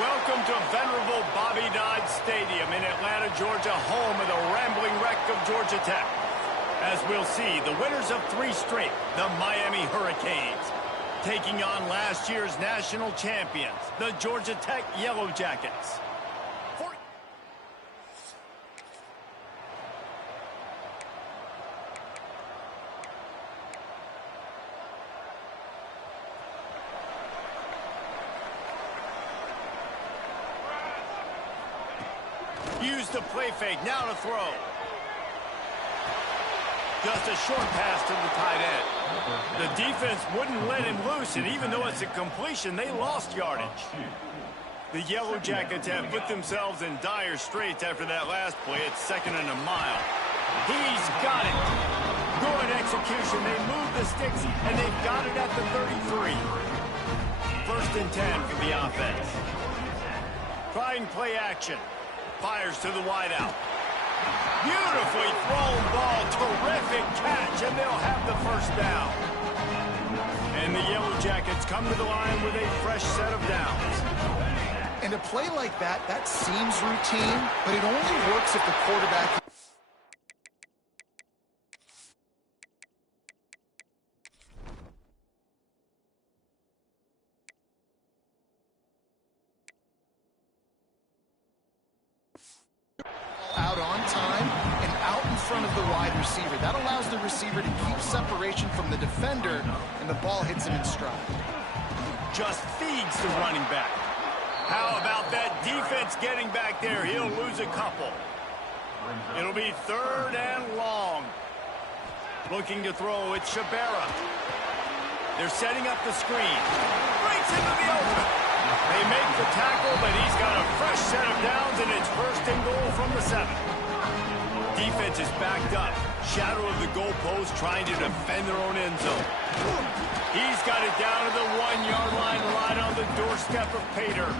Welcome to venerable Bobby Dodd Stadium in Atlanta, Georgia, home of the rambling wreck of Georgia Tech. As we'll see, the winners of 3 straight, the Miami Hurricanes, taking on last year's national champions, the Georgia Tech Yellow Jackets. Use the play fake, now to throw. Just a short pass to the tight end. The defense wouldn't let him loose, and even though it's a completion, they lost yardage. The Yellow Jackets have put themselves in dire straits after that last play. It's 2nd and a mile. He's got it. Good execution. They move the sticks, and they've got it at the 33. 1st and 10 for the offense. Trying play action. Fires to the wideout. Beautifully thrown ball. Terrific catch, and they'll have the 1st down. And the Yellow Jackets come to the line with a fresh set of downs. And a play like that, that seems routine, but it only works if the quarterback... out on time and out in front of the wide receiver. That allows the receiver to keep separation from the defender, and the ball hits him in stride. Just feeds the running back. How about that defense getting back there? He'll lose a couple. It'll be 3rd and long. Looking to throw, it's Shabera. They're setting up the screen. Breaks into the open. They make the tackle, but he's got a fresh set of downs, and it's 1st and goal from the 7. Defense is backed up. Shadow of the goalpost trying to defend their own end zone. He's got it down to the 1-yard line, right on the doorstep of Pater.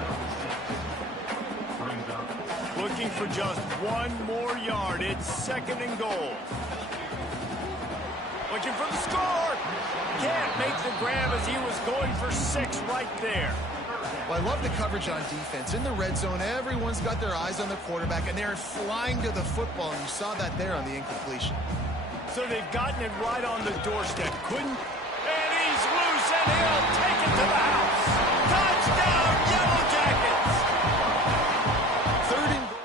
Looking for just 1 more yard. It's 2nd and goal. Looking for the score. Can't make the grab as he was going for 6 right there. Well, I love the coverage on defense. In the red zone, everyone's got their eyes on the quarterback, and they're flying to the football, and you saw that there on the incompletion. So they've gotten it right on the doorstep. And he's loose, and he'll take it to the house. Touchdown, Yellow Jackets! 3rd and goal.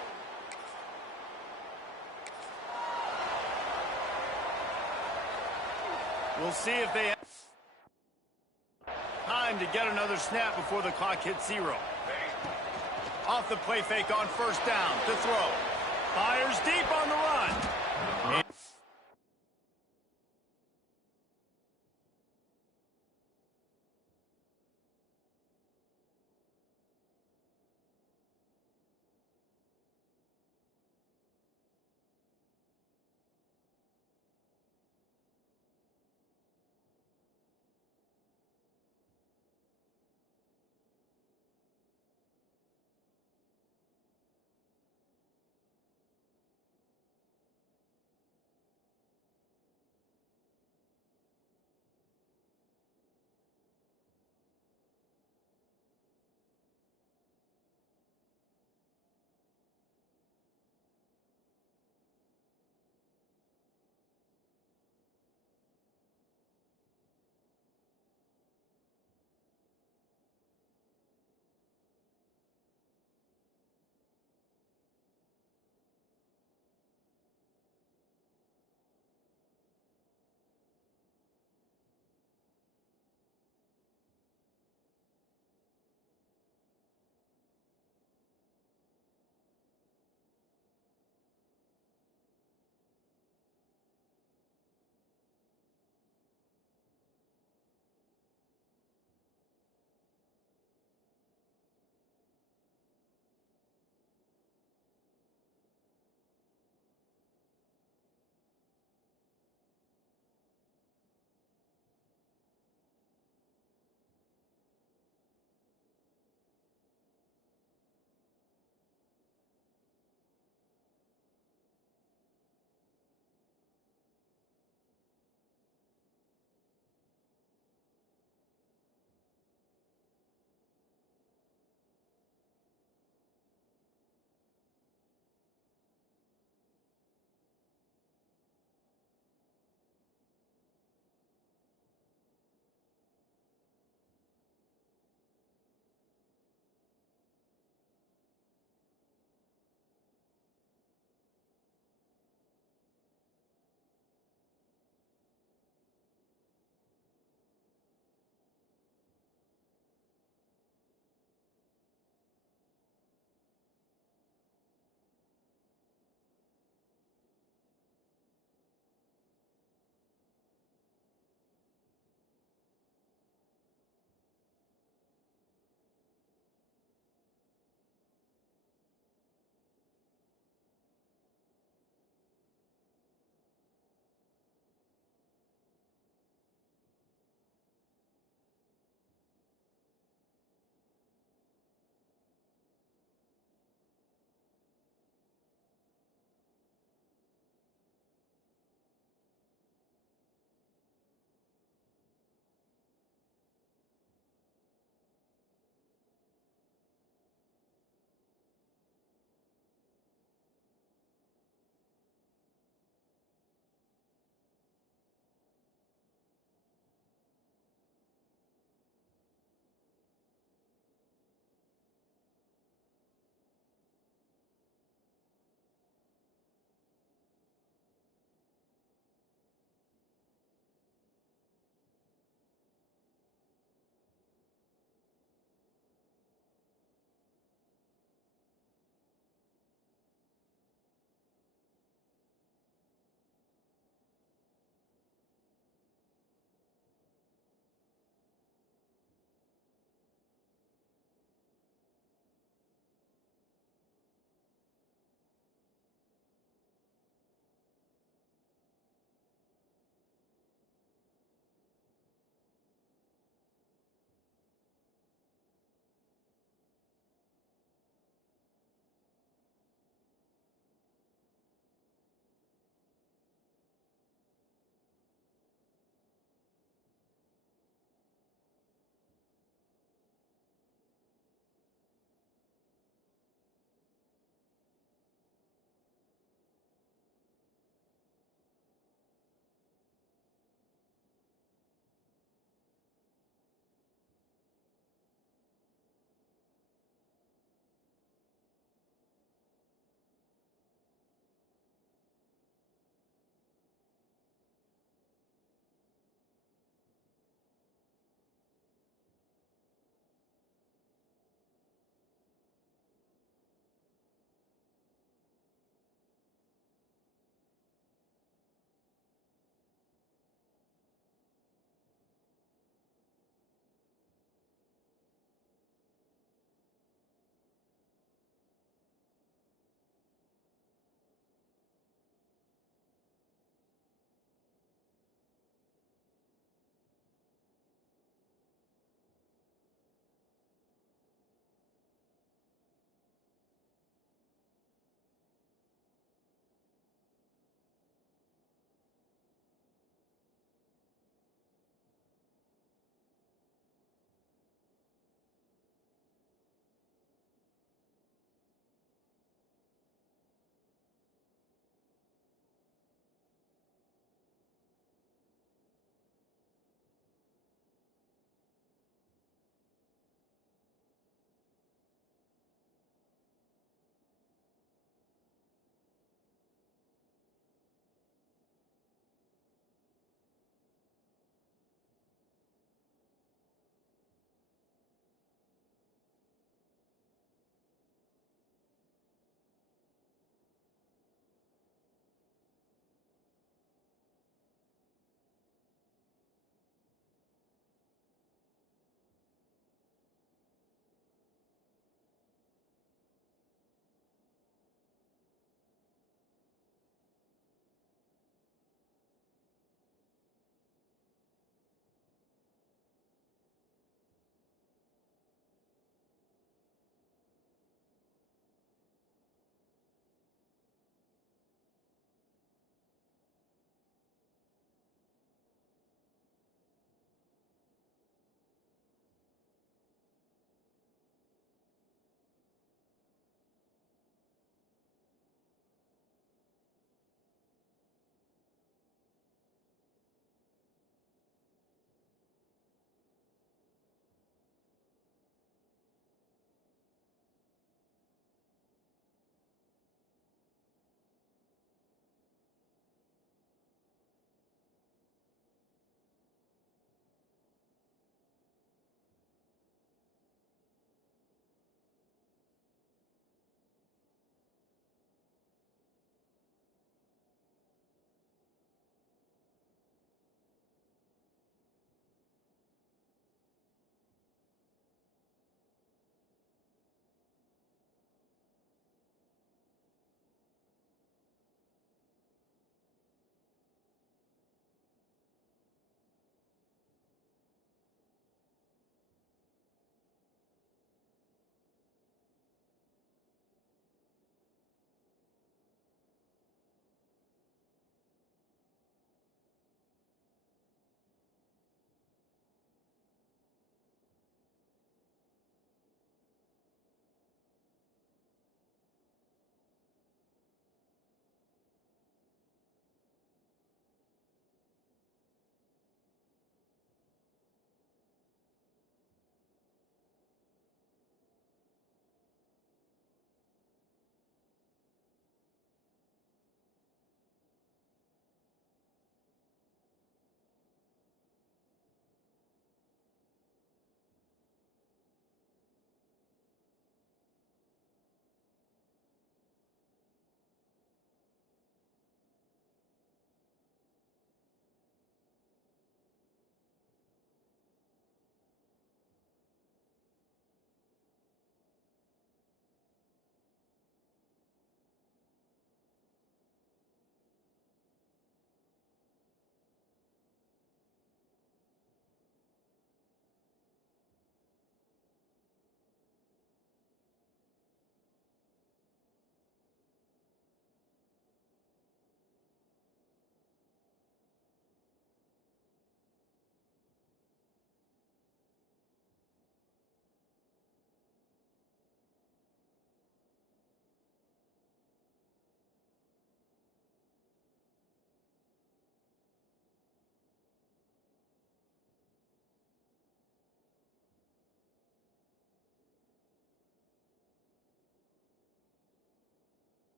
We'll see if they have time to get another snap before the clock hits 0. Off the play fake on 1st down to throw. Fires deep on the run.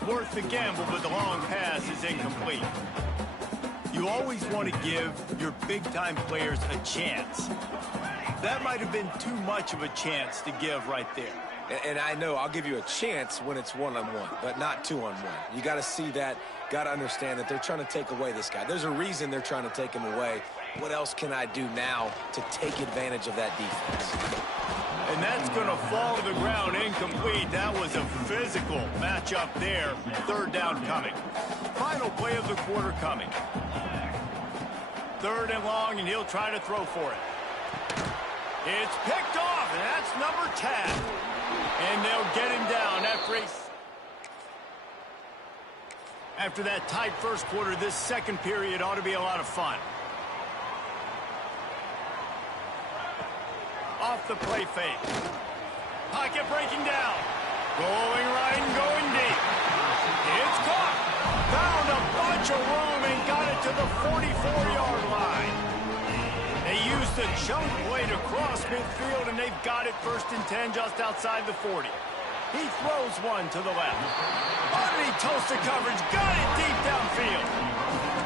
It's worth the gamble, but the long pass is incomplete. You always want to give your big-time players a chance. That might have been too much of a chance to give right there. And I know I'll give you a chance when it's one-on-one, but not two-on-one. You got to see that, got to understand that they're trying to take away this guy. There's a reason they're trying to take him away. What else can I do now to take advantage of that defense? And that's going to fall to the ground incomplete. That was a physical matchup there. Third down coming. Final play of the quarter coming. Third and long, and he'll try to throw for it. It's picked off, and that's number 10. And they'll get him down after that tight first quarter. This second period ought to be a lot of fun. Off the play fake. Pocket breaking down. Going right and going deep. It's caught. Found a bunch of room and got it to the 44-yard line. They used the jump play to cross midfield, and they've got it 1st and 10 just outside the 40. He throws one to the left. He toasts the coverage. Got it deep downfield.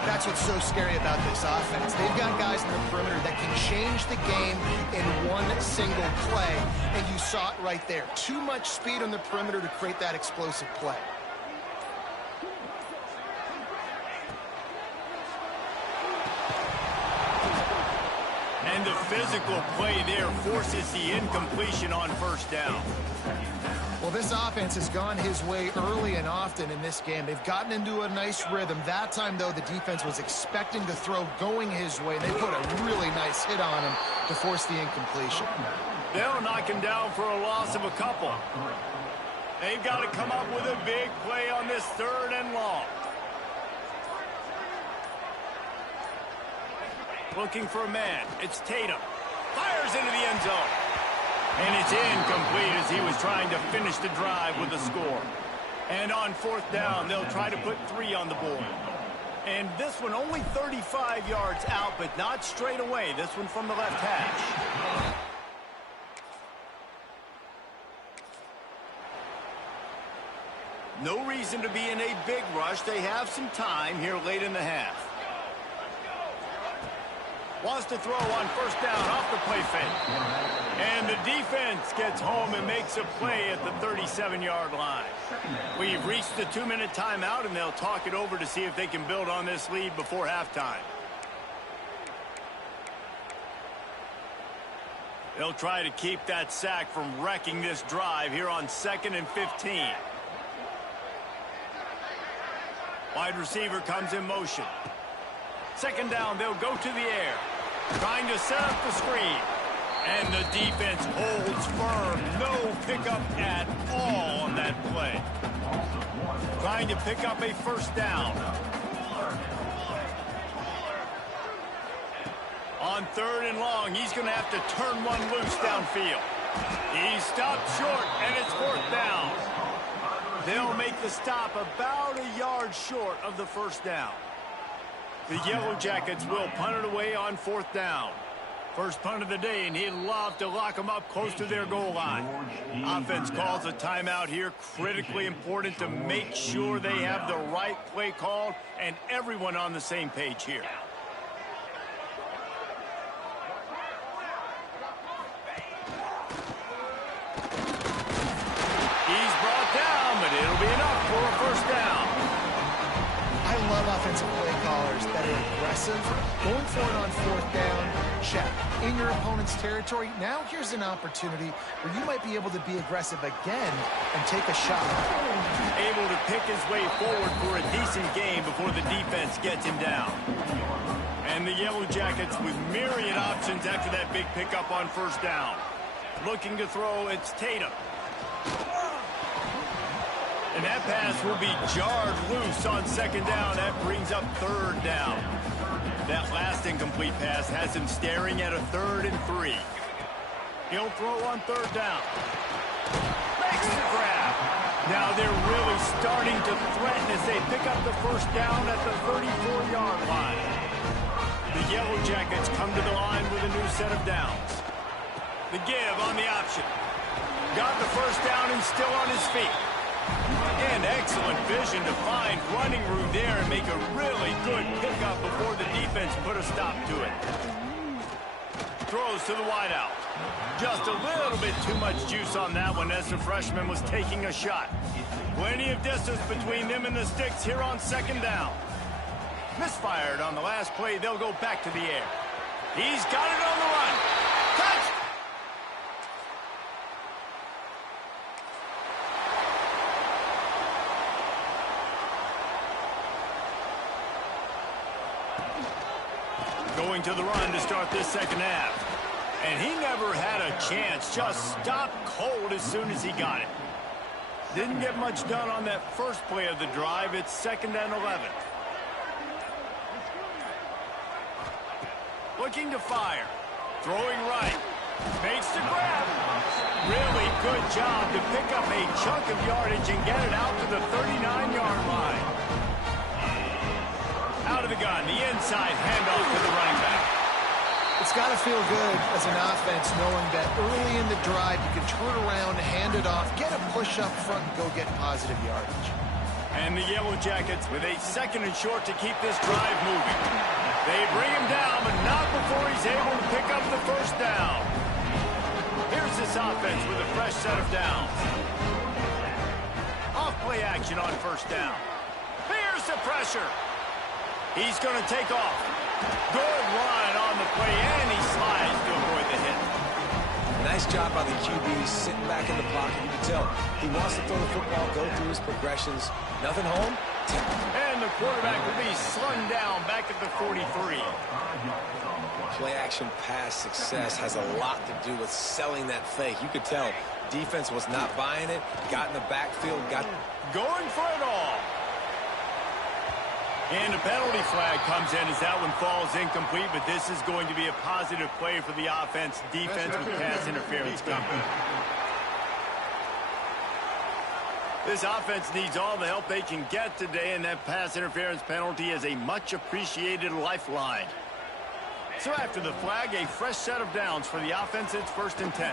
That's what's so scary about this offense. They've got guys in the perimeter that can change the game in one single play, and you saw it right there. Too much speed on the perimeter to create that explosive play. And the physical play there forces the incompletion on first down. Well, this offense has gone his way early and often in this game. They've gotten into a nice rhythm. That time, though, the defense was expecting the throw going his way. They put a really nice hit on him to force the incompletion. They'll knock him down for a loss of a couple. They've got to come up with a big play on this third and long. Looking for a man. It's Tatum. Fires into the end zone. And it's incomplete as he was trying to finish the drive with a score. And on fourth down, they'll try to put 3 on the board. And this one only 35 yards out, but not straight away. This one from the left hash. No reason to be in a big rush. They have some time here late in the half. Wants to throw on first down off the play fake. And the defense gets home and makes a play at the 37-yard line. We've reached the 2-minute timeout, and they'll talk it over to see if they can build on this lead before halftime. They'll try to keep that sack from wrecking this drive here on 2nd and 15. Wide receiver comes in motion. Second down, they'll go to the air. Trying to set up the screen. And the defense holds firm. No pickup at all on that play. Trying to pick up a first down. On 3rd and long, he's going to have to turn one loose downfield. He stopped short, and it's 4th down. They'll make the stop about a yard short of the first down. The Yellow Jackets will punt it away on 4th down. First punt of the day, and he'd love to lock them up close to their goal line. Offense calls a timeout here. Critically important to make sure they have the right play called and everyone on the same page here. He's brought down, but it'll be enough for a first down. I love offensive play callers that are aggressive. Going for it on 4th down, check. In your opponent's territory, now here's an opportunity where you might be able to be aggressive again and take a shot. Able to pick his way forward for a decent game before the defense gets him down. And the Yellow Jackets with myriad options after that big pickup on first down. Looking to throw, it's Tatum. And that pass will be jarred loose on 2nd down. That brings up 3rd down. That last incomplete pass has him staring at a 3rd and 3. He'll throw on 3rd down. Makes the grab. Now they're really starting to threaten as they pick up the first down at the 34-yard line. The Yellow Jackets come to the line with a new set of downs. The give on the option. Got the first down and still on his feet. And excellent vision to find running room there and make a really good pickup before the defense put a stop to it. Throws to the wideout. Just a little bit too much juice on that one as the freshman was taking a shot. Plenty of distance between them and the sticks here on second down. Misfired on the last play. They'll go back to the air. He's got it on the run. Touch! Going to the run to start this second half. And he never had a chance. Just stopped cold as soon as he got it. Didn't get much done on that first play of the drive. It's 2nd and 11. Looking to fire. Throwing right. Makes the grab. Really good job to pick up a chunk of yardage and get it out to the 39-yard line. Out of the gun, the inside handoff to the running back. It's got to feel good as an offense knowing that early in the drive you can turn around, hand it off, get a push up front, and go get positive yardage. And the Yellow Jackets with a 2nd and short to keep this drive moving. They bring him down, but not before he's able to pick up the first down. Here's this offense with a fresh set of downs. Off play action on first down. Here's the pressure. He's going to take off. Good run on the play, and he slides to avoid the hit. Nice job by the QB sitting back in the pocket. You can tell he wants to throw the football, go through his progressions. Nothing home. And the quarterback will be slung down back at the 43. Play action pass success has a lot to do with selling that fake. You could tell defense was not buying it, got in the backfield, got going for it all. And a penalty flag comes in as that one falls incomplete, but this is going to be a positive play for the offense. Defense with pass interference coming. This offense needs all the help they can get today, and that pass interference penalty is a much appreciated lifeline. So after the flag, a fresh set of downs for the offense. It's 1st and 10.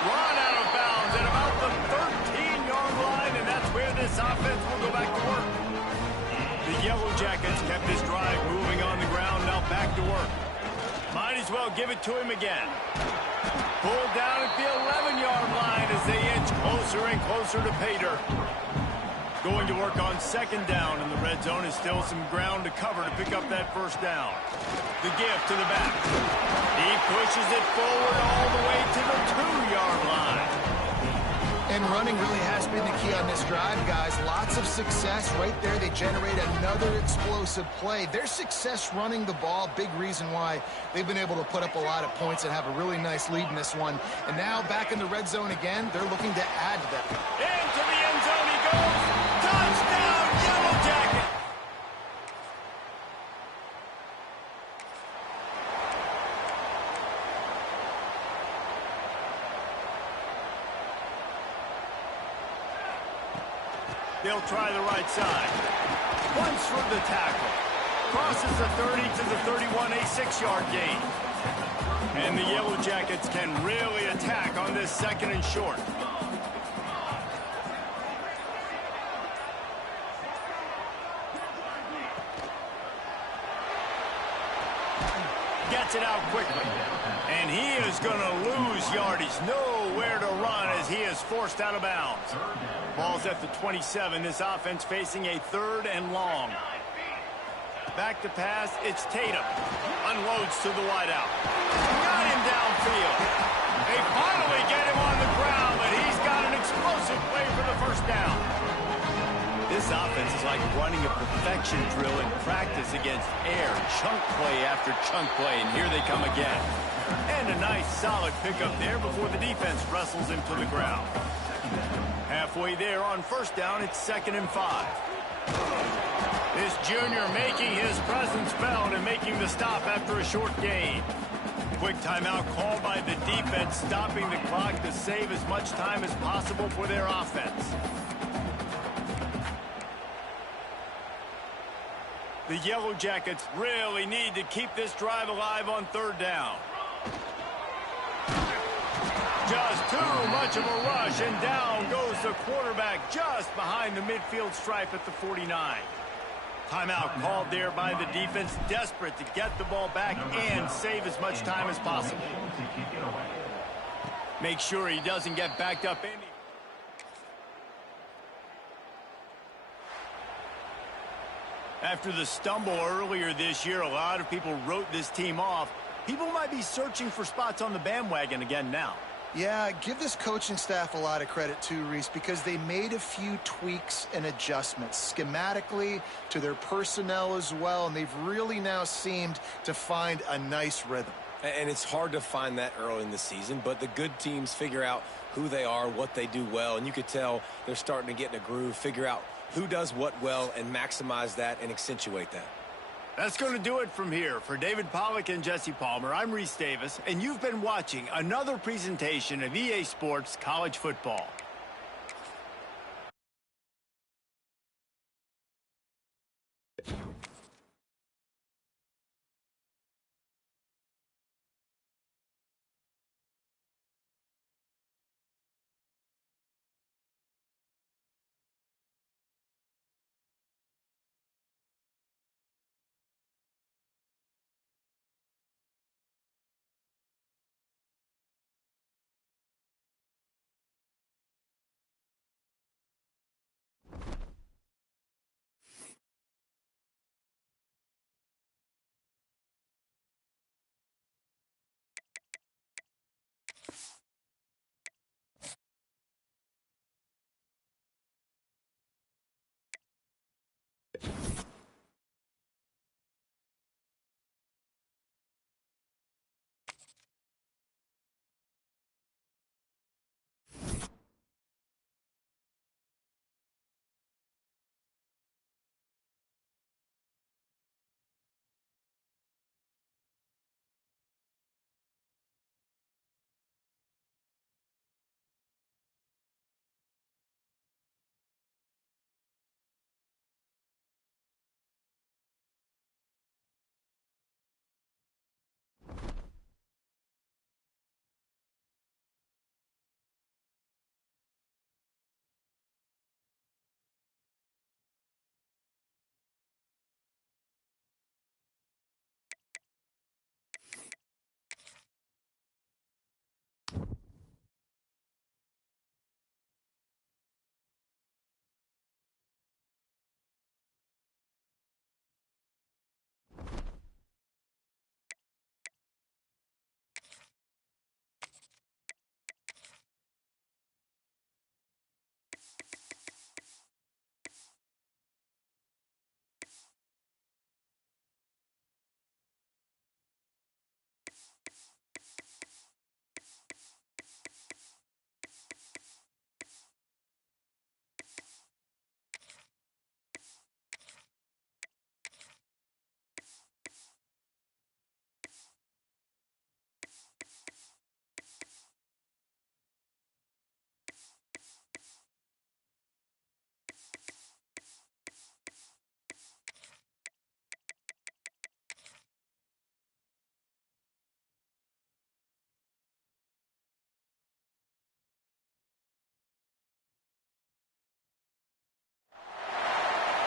Run out of bounds at about the 13-yard line, and that's where this offense will go back to work. The Yellow Jackets kept this drive moving on the ground, now back to work. Might as well give it to him again. Pulled down at the 11-yard line as they inch closer and closer to pay dirt. Going to work on 2nd down, and the red zone is still some ground to cover to pick up that first down. The gift to the back. He pushes it forward all the way to the 2-yard line. And running really has been the key on this drive, guys. Lots of success right there. They generate another explosive play. Their success running the ball, big reason why they've been able to put up a lot of points and have a really nice lead in this one. And now back in the red zone again, they're looking to add to that. Into the end zone he goes. Touchdown, Yellow Jacket. They'll try the right side. Punch for the tackle. Crosses the 30 to the 31, a 6-yard gain. And the Yellow Jackets can really attack on this 2nd and short. Gets it out quickly. And he is going to lose yardage. Nowhere to run as he is forced out of bounds. Ball's at the 27. This offense facing a 3rd and long. Back to pass. It's Tatum. Unloads to the wideout. Got him downfield. They finally get him on the ground, but he's got an explosive play for the first down. This offense is like running a perfection drill in practice against air. Chunk play after chunk play, and here they come again. And a nice solid pickup there before the defense wrestles him to the ground. Halfway there on first down, it's 2nd and 5. This junior making his presence felt and making the stop after a short gain. Quick timeout called by the defense, stopping the clock to save as much time as possible for their offense. The Yellow Jackets really need to keep this drive alive on 3rd down. Just too much of a rush, and down goes the quarterback just behind the midfield stripe at the 49. Timeout called there by the defense, desperate to get the ball back and save as much time as possible. Make sure he doesn't get backed up any. After the stumble earlier this year, a lot of people wrote this team off. People might be searching for spots on the bandwagon again now. Yeah, give this coaching staff a lot of credit too, Reese, because they made a few tweaks and adjustments schematically to their personnel as well, and they've really now seemed to find a nice rhythm. And it's hard to find that early in the season, but the good teams figure out who they are, what they do well, and you could tell they're starting to get in a groove, figure out who does what well, and maximize that and accentuate that. That's going to do it from here. For David Pollack and Jesse Palmer, I'm Reese Davis, and you've been watching another presentation of EA Sports College Football.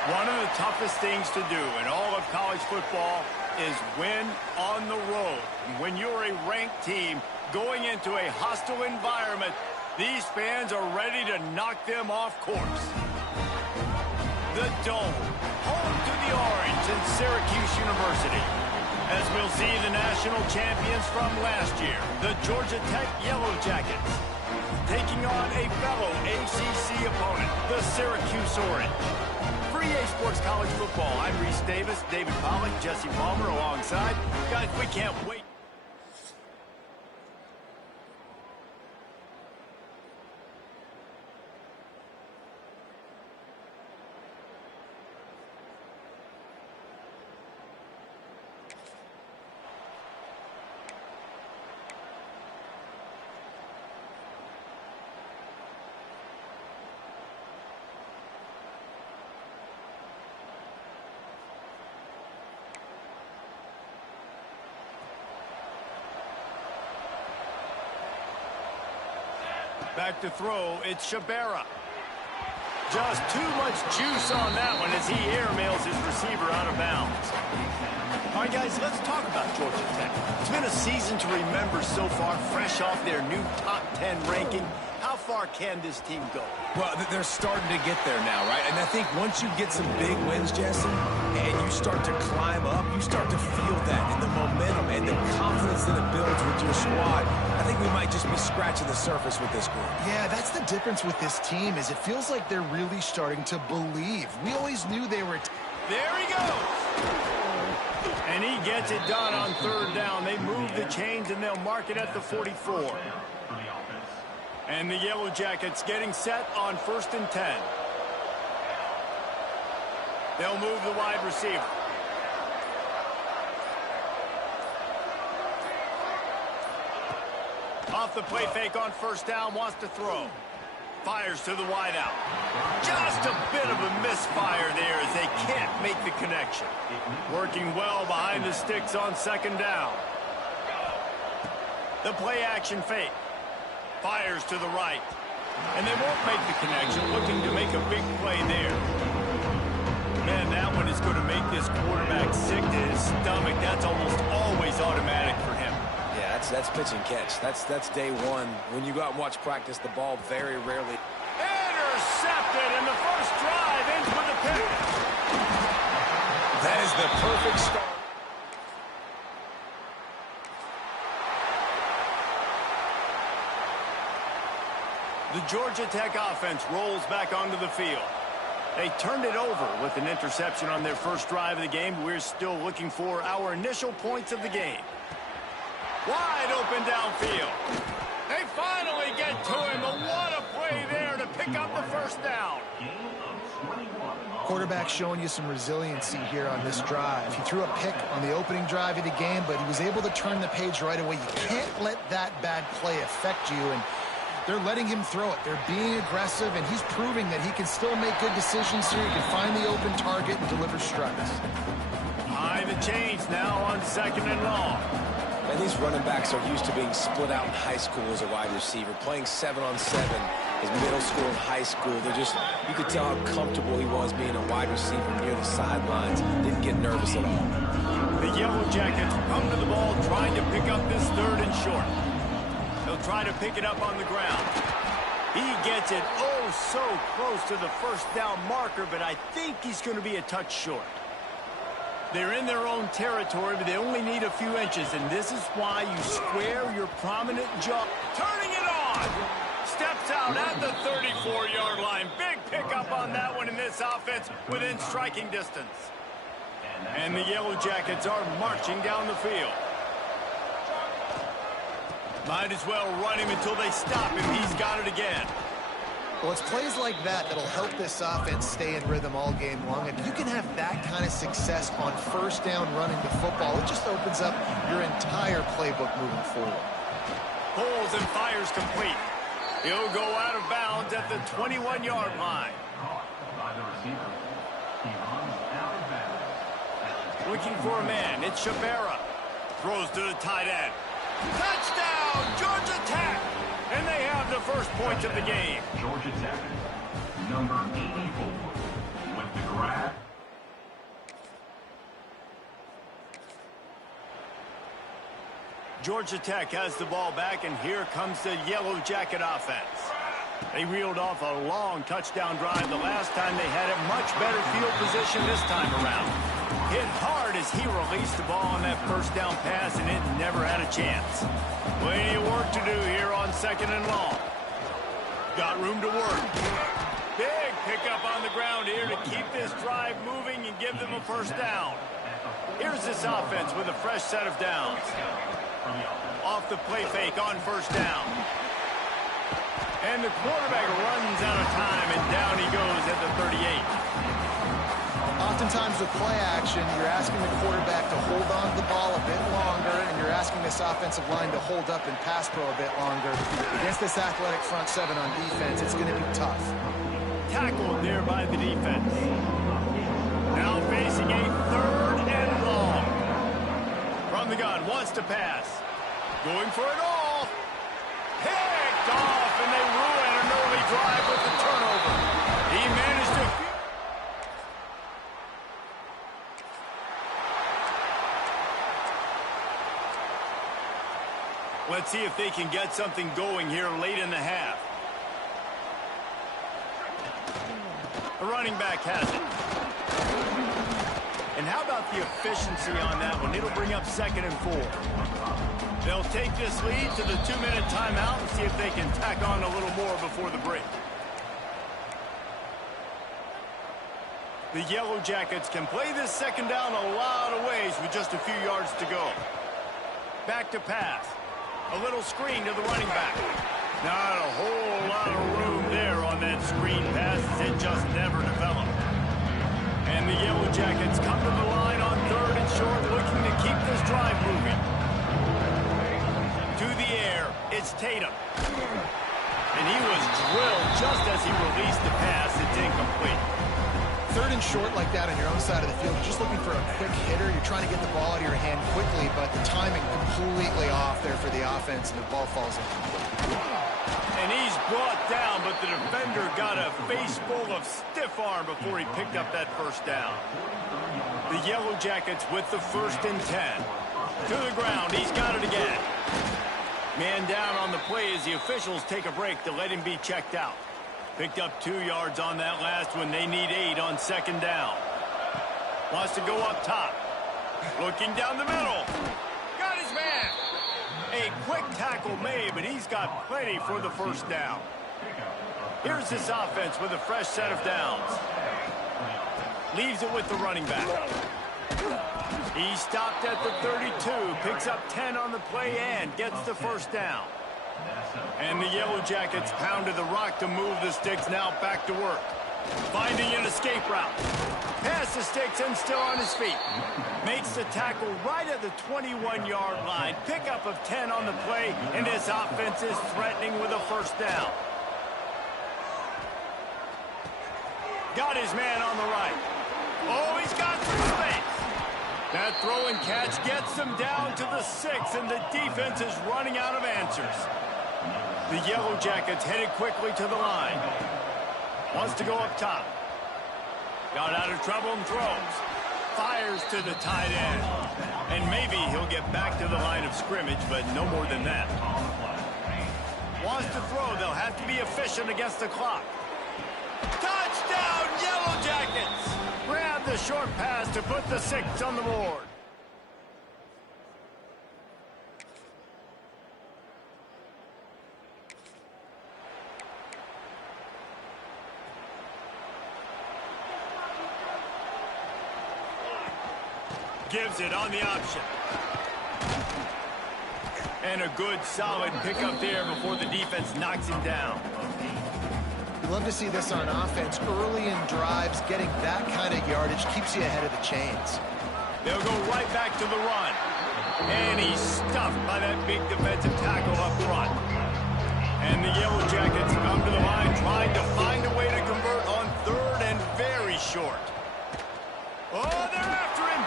One of the toughest things to do in all of college football is win on the road. When you're a ranked team going into a hostile environment, these fans are ready to knock them off course. The Dome, home to the Orange and Syracuse University. As we'll see the national champions from last year, the Georgia Tech Yellow Jackets, taking on a fellow ACC opponent, the Syracuse Orange. For EA Sports College Football, I'm Reese Davis, David Pollack, Jesse Palmer alongside. Guys, we can't wait. Back to throw, it's Shabera. Just too much juice on that one as he airmails his receiver out of bounds. All right, guys, let's talk about Georgia Tech. It's been a season to remember so far, fresh off their new top 10 ranking. How far can this team go? Well, they're starting to get there now, right? And I think once you get some big wins, Jesse, and you start to climb up, you start to feel that and the momentum and the confidence that it builds with your squad. I think we might just be scratching the surface with this group. Yeah, that's the difference with this team is it feels like they're really starting to believe. We always knew they were... There he goes. And he gets it done on third down. They move the chains, and they'll mark it at the 44. And the Yellow Jackets getting set on 1st and 10. They'll move the wide receiver. Off the play fake on 1st down, wants to throw. Fires to the wideout. Just a bit of a misfire there as they can't make the connection. Working well behind the sticks on 2nd down. The play action fake. Fires to the right. And they won't make the connection, looking to make a big play there. Man, that one is going to make this quarterback sick to his stomach. That's almost always automatic for him. Yeah, that's pitch and catch. That's day one. When you go out and watch practice, the ball very rarely... Intercepted, and the first drive ends with a pick. That is the perfect start. The Georgia Tech offense rolls back onto the field. They turned it over with an interception on their first drive of the game. We're still looking for our initial points of the game. Wide open downfield. They finally get to him, but what a play there to pick up the first down. Quarterback showing you some resiliency here on this drive. He threw a pick on the opening drive of the game, but he was able to turn the page right away. You can't let that bad play affect you, and they're letting him throw it. They're being aggressive, and he's proving that he can still make good decisions here. He can find the open target and deliver strikes. High the chains now on 2nd and long. And these running backs are used to being split out in high school as a wide receiver, playing 7-on-7 as middle school and high school. You could tell how comfortable he was being a wide receiver near the sidelines. Didn't get nervous at all. The Yellow Jackets come to the ball trying to pick up this 3rd and short. He'll try to pick it up on the ground. He gets it so close to the first down marker, but I think he's going to be a touch short. They're in their own territory, but they only need a few inches, and this is why you square your prominent jaw. Turning it on! Steps out at the 34-yard line. Big pickup on that one in this offense within striking distance. And the Yellow Jackets are marching down the field. Might as well run him until they stop him. He's got it again. Well, it's plays like that that'll help this offense stay in rhythm all game long. If you can have that kind of success on 1st down running the football, it just opens up your entire playbook moving forward. Pulls and fires complete. He'll go out of bounds at the 21-yard line. Looking for a man. It's Shabera. Throws to the tight end. Touchdown, Georgia Tech! And they have the first points of the game. Georgia Tech, number 84, with the grab. Georgia Tech has the ball back, and here comes the Yellow Jacket offense. They reeled off a long touchdown drive the last time. They had a much better field position this time around. Hit hard as he released the ball on that first down pass, and it never had a chance. Plenty of work to do here on 2nd and long. Got room to work. Big pickup on the ground here to keep this drive moving and give them a first down. Here's this offense with a fresh set of downs. Off the play fake on 1st down. And the quarterback runs out of time, and down he goes at the 38. Oftentimes with play action, you're asking the quarterback to hold on to the ball a bit longer, and you're asking this offensive line to hold up and pass pro a bit longer. Against this athletic front 7 on defense, it's going to be tough. Tackled there by the defense. Now facing a 3rd and long. From the gun, wants to pass. Going for it all. Picked off, and they rule Let's see if they can get something going here late in the half. The running back has it. And how about the efficiency on that one? It'll bring up 2nd and 4. They'll take this lead to the 2-minute timeout and see if they can tack on a little more before the break. The Yellow Jackets can play this 2nd down a lot of ways with just a few yards to go. Back to pass. A little screen to the running back. Not a whole lot of room there on that screen pass. It just never developed. And the Yellow Jackets come to the line on 3rd and short, looking to keep this drive moving. To the air, it's Tatum. And he was drilled just as he released the pass. It's incomplete. 3rd and short like that on your own side of the field, you're just looking for a quick hitter. You're trying to get the ball out of your hand quickly, but the timing completely off there for the offense, and the ball falls incomplete. And he's brought down, but the defender got a face full of stiff arm before he picked up that 1st down. The Yellow Jackets with the 1st and 10. To the ground, he's got it again. Man down on the play as the officials take a break to let him be checked out. Picked up 2 yards on that last one. They need 8 on 2nd down. Wants to go up top. Looking down the middle. Got his man. A quick tackle made, but he's got plenty for the 1st down. Here's this offense with a fresh set of downs. Leaves it with the running back. He stopped at the 32, picks up 10 on the play and gets the 1st down. And the Yellow Jackets pounded the rock to move the sticks, now back to work. Finding an escape route. Past the sticks and still on his feet. Makes the tackle right at the 21-yard line. Pickup of 10 on the play, and his offense is threatening with a 1st down. Got his man on the right. Oh, he's got some space. That throw and catch gets them down to the 6, and the defense is running out of answers. The Yellow Jackets headed quickly to the line. Wants to go up top. Got out of trouble and throws. Fires to the tight end. And maybe he'll get back to the line of scrimmage, but no more than that. Wants to throw. They'll have to be efficient against the clock. Touchdown, Yellow Jackets! Grab the short pass to put the 6 on the board. Gives it on the option. And a good, solid pickup there before the defense knocks him down. You love to see this on offense. Early in drives, getting that kind of yardage keeps you ahead of the chains. They'll go right back to the run. And he's stuffed by that big defensive tackle up front. And the Yellow Jackets come to the line trying to find a way to convert on 3rd and very short. Oh, they're after him.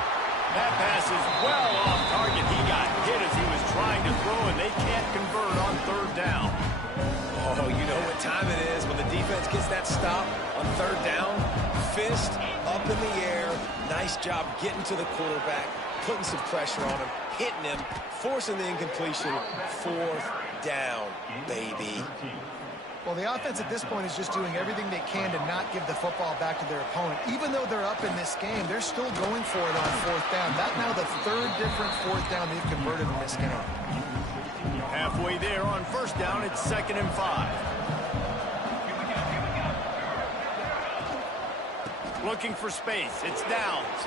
That pass is well off target. He got hit as he was trying to throw, and they can't convert on 3rd down. Oh, you know what time it is when the defense gets that stop on 3rd down. Fist up in the air. Nice job getting to the quarterback, putting some pressure on him, hitting him, forcing the incompletion. 4th down, baby. Well, the offense at this point is just doing everything they can to not give the football back to their opponent. Even though they're up in this game, they're still going for it on 4th down. That's now the 3rd different 4th down they've converted in this game. Halfway there on 1st down, it's 2nd and 5. Looking for space. It's Downs.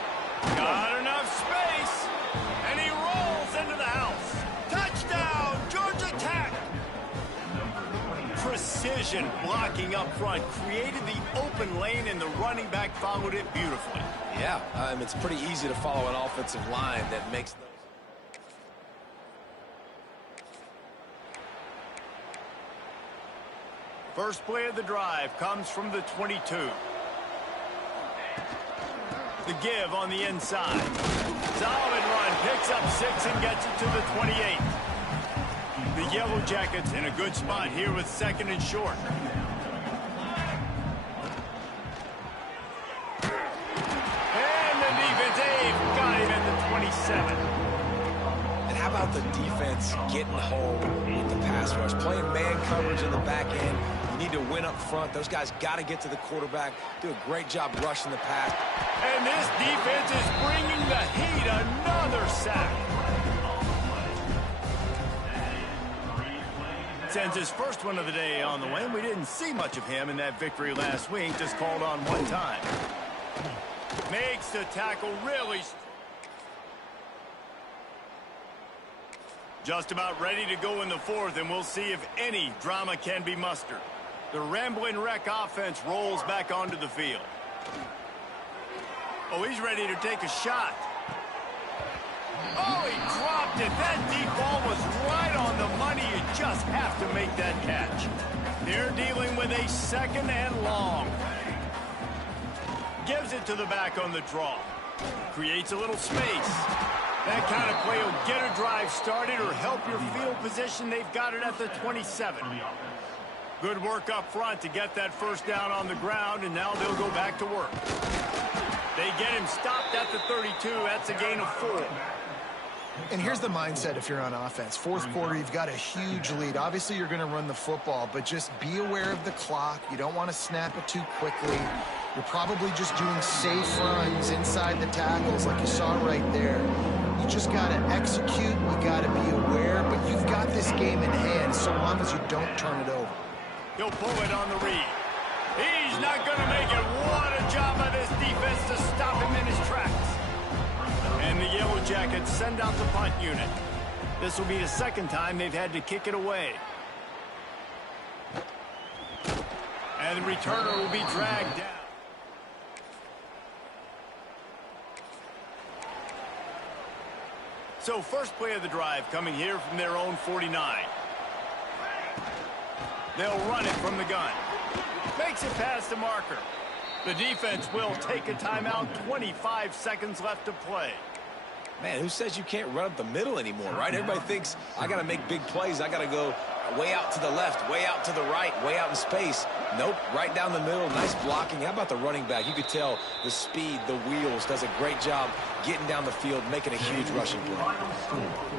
Got enough space. And he rolls into the house. Touchdown, Georgia Tech. Precision blocking up front created the open lane, and the running back followed it beautifully. Yeah, it's pretty easy to follow an offensive line that makes those. First play of the drive comes from the 22. The give on the inside. Solid run, picks up 6 and gets it to the 28. The Yellow Jackets in a good spot here with 2nd and short. And the defense got him at the 27. And how about the defense getting home with the pass rush? Playing man coverage in the back end. You need to win up front. Those guys got to get to the quarterback. Do a great job rushing the pass. And this defense is bringing the heat. Another sack. Sends his first one of the day on the way. We didn't see much of him in that victory last week. Just called on one time. Makes the tackle really. Just about ready to go in the fourth, and we'll see if any drama can be mustered. The Rambling Wreck offense rolls back onto the field. Oh, he's ready to take a shot. Oh, he dropped it. That deep ball was right on the money. You just have to make that catch. They're dealing with a second and long. Gives it to the back on the draw. Creates a little space. That kind of play will get a drive started or help your field position. They've got it at the 27. Good work up front to get that first down on the ground, and now they'll go back to work. They get him stopped at the 32. That's a gain of 4. And here's the mindset if you're on offense. Fourth quarter, you've got a huge lead. Obviously, you're going to run the football, but just be aware of the clock. You don't want to snap it too quickly. You're probably just doing safe runs inside the tackles like you saw right there. You just got to execute. You got to be aware, but you've got this game in hand so long as you don't turn it over. He'll pull it on the read. He's not going to make it. What a job by this defense to stop him in his tracks. And the Yellow Jackets send out the punt unit. This will be the second time they've had to kick it away. And the returner will be dragged down. So first play of the drive coming here from their own 49. They'll run it from the gun. Makes it past the marker. The defense will take a timeout. 25 seconds left to play. Man, who says you can't run up the middle anymore, right? Everybody thinks I got to make big plays. I got to go way out to the left, way out to the right, way out in space. Nope, right down the middle. Nice blocking. How about the running back? You could tell the speed, the wheels, does a great job getting down the field, making a huge rushing play.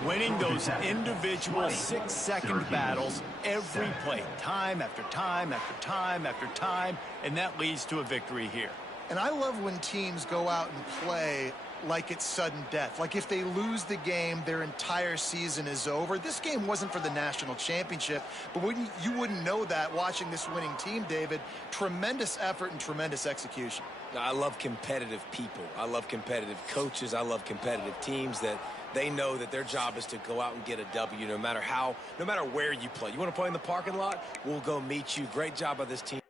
Winning those individual 6-second battles every play, time after time after time after time, and that leads to a victory here. And I love when teams go out and play like it's sudden death. Like if they lose the game, their entire season is over. This game wasn't for the national championship, but you wouldn't know that watching this winning team, David. Tremendous effort and tremendous execution. I love competitive people. I love competitive coaches. I love competitive teams that they know that their job is to go out and get a W no matter where you play. You want to play in the parking lot? We'll go meet you. Great job by this team.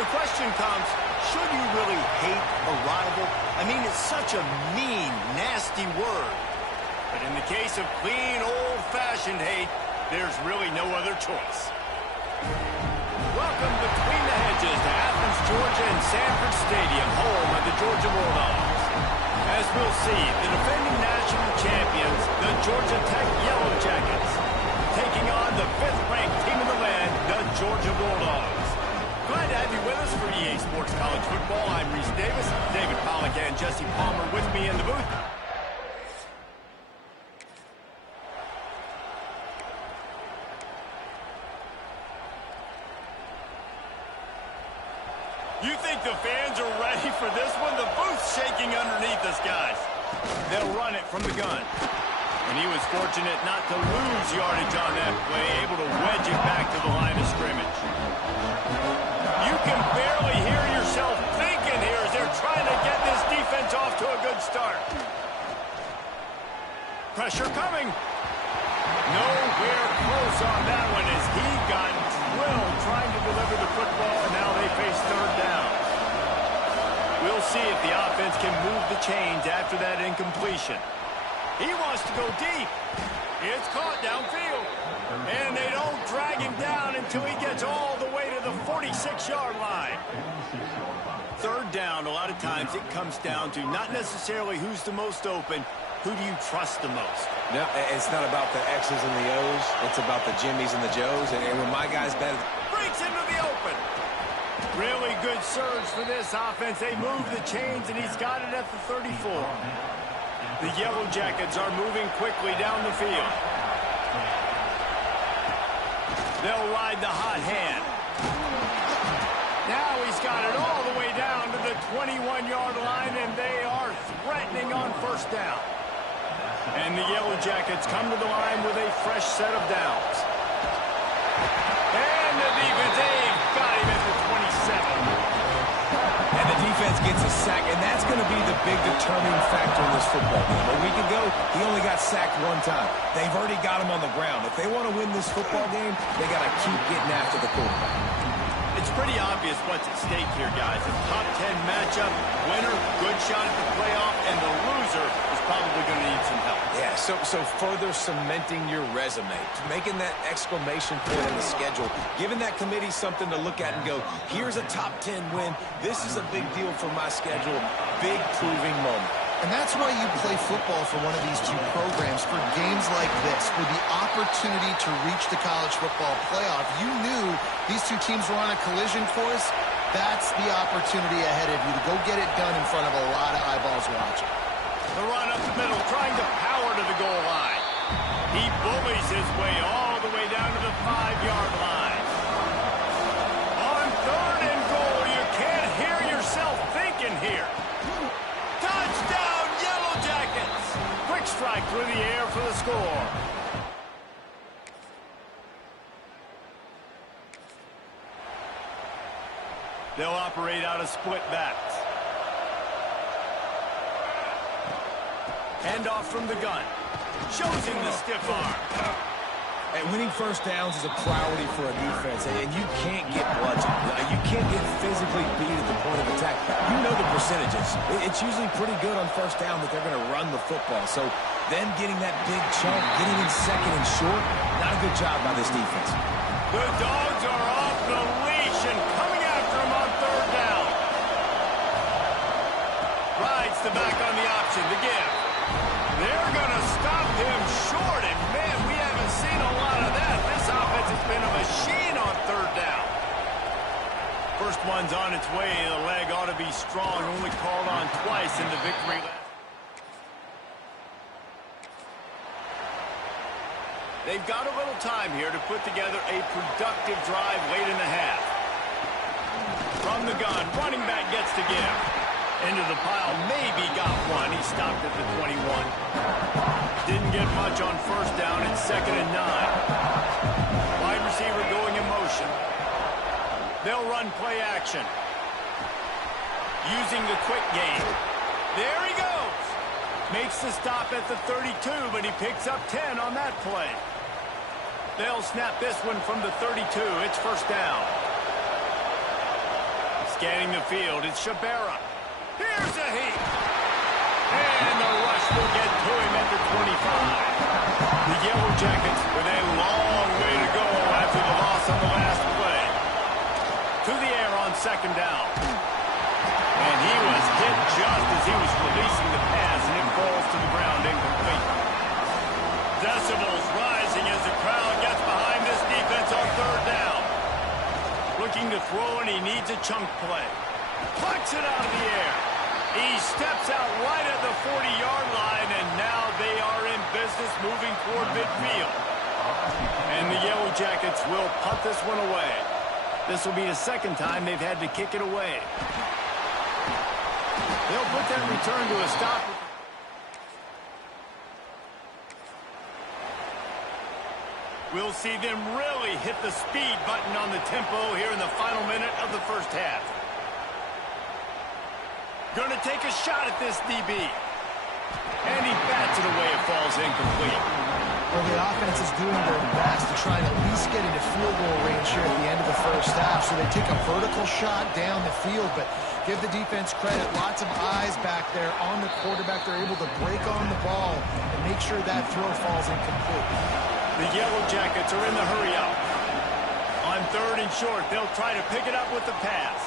The question comes, should you really hate a rival? I mean, it's such a mean, nasty word. But in the case of clean, old-fashioned hate, there's really no other choice. Welcome between the hedges to Athens, Georgia and Sanford Stadium, home of the Georgia Bulldogs. As we'll see, the defending national champions, the Georgia Tech Yellow Jackets, taking on the 5th-ranked team in the land, the Georgia Bulldogs. Glad to have you with us for EA Sports College Football. I'm Reese Davis, David Pollack and Jesse Palmer with me in the booth. You think the fans are ready for this one? The booth's shaking underneath us, guys. They'll run it from the gun. And he was fortunate not to lose yardage on that play, able to wedge it back to the line of scrimmage. You can barely hear yourself thinking here as they're trying to get this defense off to a good start. Pressure coming. Nowhere close on that one as he got drilled trying to deliver the football, and now they face 3rd down. We'll see if the offense can move the chains after that incompletion. He wants to go deep. It's caught downfield. And they don't drag him down until he gets all the way to the 46-yard line. 3rd down, a lot of times it comes down to not necessarily who's the most open, who do you trust the most? No, it's not about the X's and the O's. It's about the Jimmies and the Joes. And when my guy's better... Breaks into the open. Really good surge for this offense. They move the chains, and he's got it at the 34. The Yellow Jackets are moving quickly down the field. They'll ride the hot hand. Now he's got it all the way down to the 21-yard line, and they are threatening on 1st down. And the Yellow Jackets come to the line with a fresh set of downs. And the defense, they've got him at the 27. And the defense gets a sack, and that's going to be the big determining factor in this football game. A week ago, he only got sacked 1 time. They've already got him on the ground. If they want to win this football game, they got to keep getting after the quarterback. It's pretty obvious what's at stake here, guys. A top 10 matchup, winner, good shot at the playoff, and the loser is probably going to need some help. Yeah, so further cementing your resume, making that exclamation point in the schedule, giving that committee something to look at and go, here's a top 10 win. This is a big deal for my schedule. Big proving moment. And that's why you play football for one of these 2 programs, for games like this, for the opportunity to reach the college football playoff. You knew these 2 teams were on a collision course. That's the opportunity ahead of you to go get it done in front of a lot of eyeballs watching. The run up the middle, trying to power to the goal line. He bullies his way all the way down to the 5-yard line. On 3rd and goal, you can't hear yourself thinking here. Touchdown, Yellow Jackets! Quick strike through the air for the score. They'll operate out of split backs. Hand off from the gun. Shows him the stiff arm. And winning 1st downs is a priority for a defense, and you can't get bludgeoned. You can't get physically beat at the point of attack. You know the percentages. It's usually pretty good on 1st down that they're going to run the football. So then getting that big chunk, getting in 2nd and short, not a good job by this defense. The Dogs are off the leash and coming after him on 3rd down. Rides the back on the option to give. They're going to stop him short, and man, we haven't seen a lot of that. This offense has been a machine on 3rd down. First one's on its way. The leg ought to be strong, only called on twice in the victory lap. They've got a little time here to put together a productive drive late in the half. From the gun, running back gets to give. Into the pile, maybe got one. He stopped at the 21. Didn't get much on 1st down. It's 2nd and 9. Wide receiver going in motion. They'll run play action. Using the quick game. There he goes. Makes the stop at the 32, but he picks up 10 on that play. They'll snap this one from the 32. It's 1st down. scanning the field. It's Shabera. Here's a heat. And the rush will get to him at the 25. The Yellow Jackets with a long way to go after the loss on the last play. To the air on second down. And he was hit just as he was releasing the pass, and it falls to the ground incomplete. Decibels rising as the crowd gets behind this defense on third down. Looking to throw, and he needs a chunk play. Plucks it out of the air. He steps out right at the 40-yard line, and now they are in business moving toward midfield. And the Yellow Jackets will punt this one away. This will be the second time they've had to kick it away. They'll put that return to a stop. We'll see them really hit the speed button on the tempo here in the final minute of the first half. Going to take a shot at this DB. And he bats it away. It falls incomplete. Well, the offense is doing their best to try and at least get into field goal range here at the end of the first half. So they take a vertical shot down the field, but give the defense credit. Lots of eyes back there on the quarterback. They're able to break on the ball and make sure that throw falls incomplete. The Yellow Jackets are in the hurry-up. On third and short, they'll try to pick it up with the pass.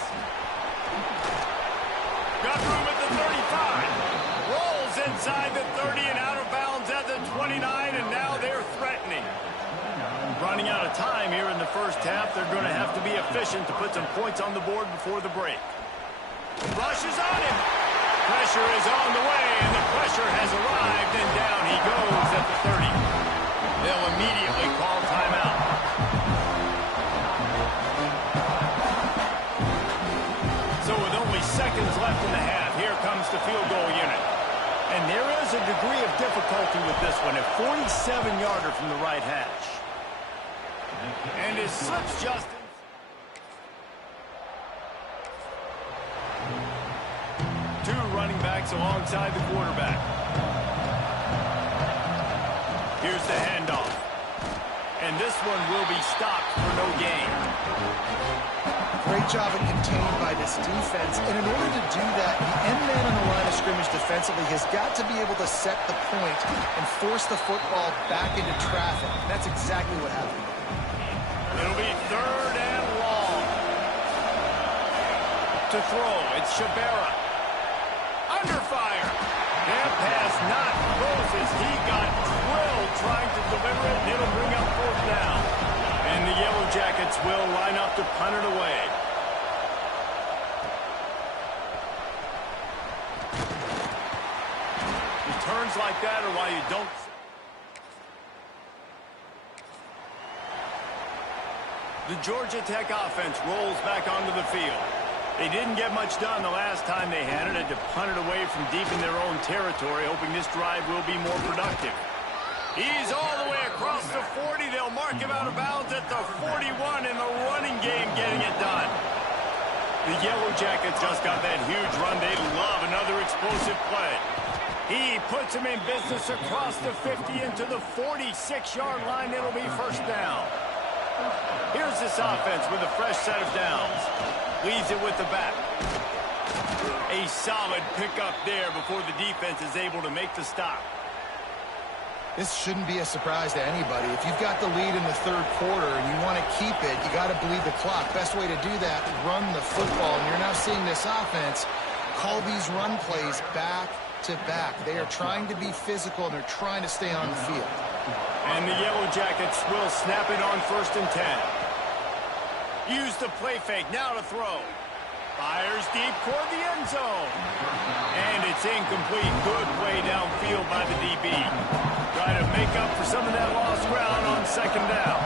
Got room at the 35. Rolls inside the 30 and out of bounds at the 29, and now they're threatening. Running out of time here in the first half. They're going to have to be efficient to put some points on the board before the break. Rush is on him. Pressure is on the way, and the pressure has arrived, and down he goes at the 30. They'll immediately call timeout. So with only seconds left in the half, here comes the field goal unit. And there is a degree of difficulty with this one, a 47-yarder from the right hash. And it slips just in. Two running backs alongside the quarterback. Here's the handoff. And this one will be stopped for no gain. Great job at contained by this defense. And in order to do that, the end man on the line of scrimmage defensively has got to be able to set the point and force the football back into traffic. And that's exactly what happened. It'll be third and long. To throw, it's Shabera. Under fire. That pass not close as he got drilled trying to deliver it, and it'll bring up fourth down. And the Yellow Jackets will line up to punt it away. Returns like that are why you don't. The Georgia Tech offense rolls back onto the field. They didn't get much done the last time they had it. Had to punt it away from deep in their own territory, hoping this drive will be more productive. He's all the way across the 40. They'll mark him out of bounds at the 41 in the running game, getting it done. The Yellow Jackets just got that huge run. They love another explosive play. He puts him in business across the 50 into the 46-yard line. It'll be first down. Here's this offense with a fresh set of downs. Leads it with the back. A solid pickup there before the defense is able to make the stop. This shouldn't be a surprise to anybody. If you've got the lead in the third quarter and you want to keep it, you got to bleed the clock. Best way to do that, run the football. And you're now seeing this offense call these run plays back to back. They are trying to be physical, and they're trying to stay on the field. And the Yellow Jackets will snap it on 1st and 10. Use the play fake, now to throw. Fires deep toward the end zone. And it's incomplete. Good play downfield by the DB. Try to make up for some of that lost ground on second down.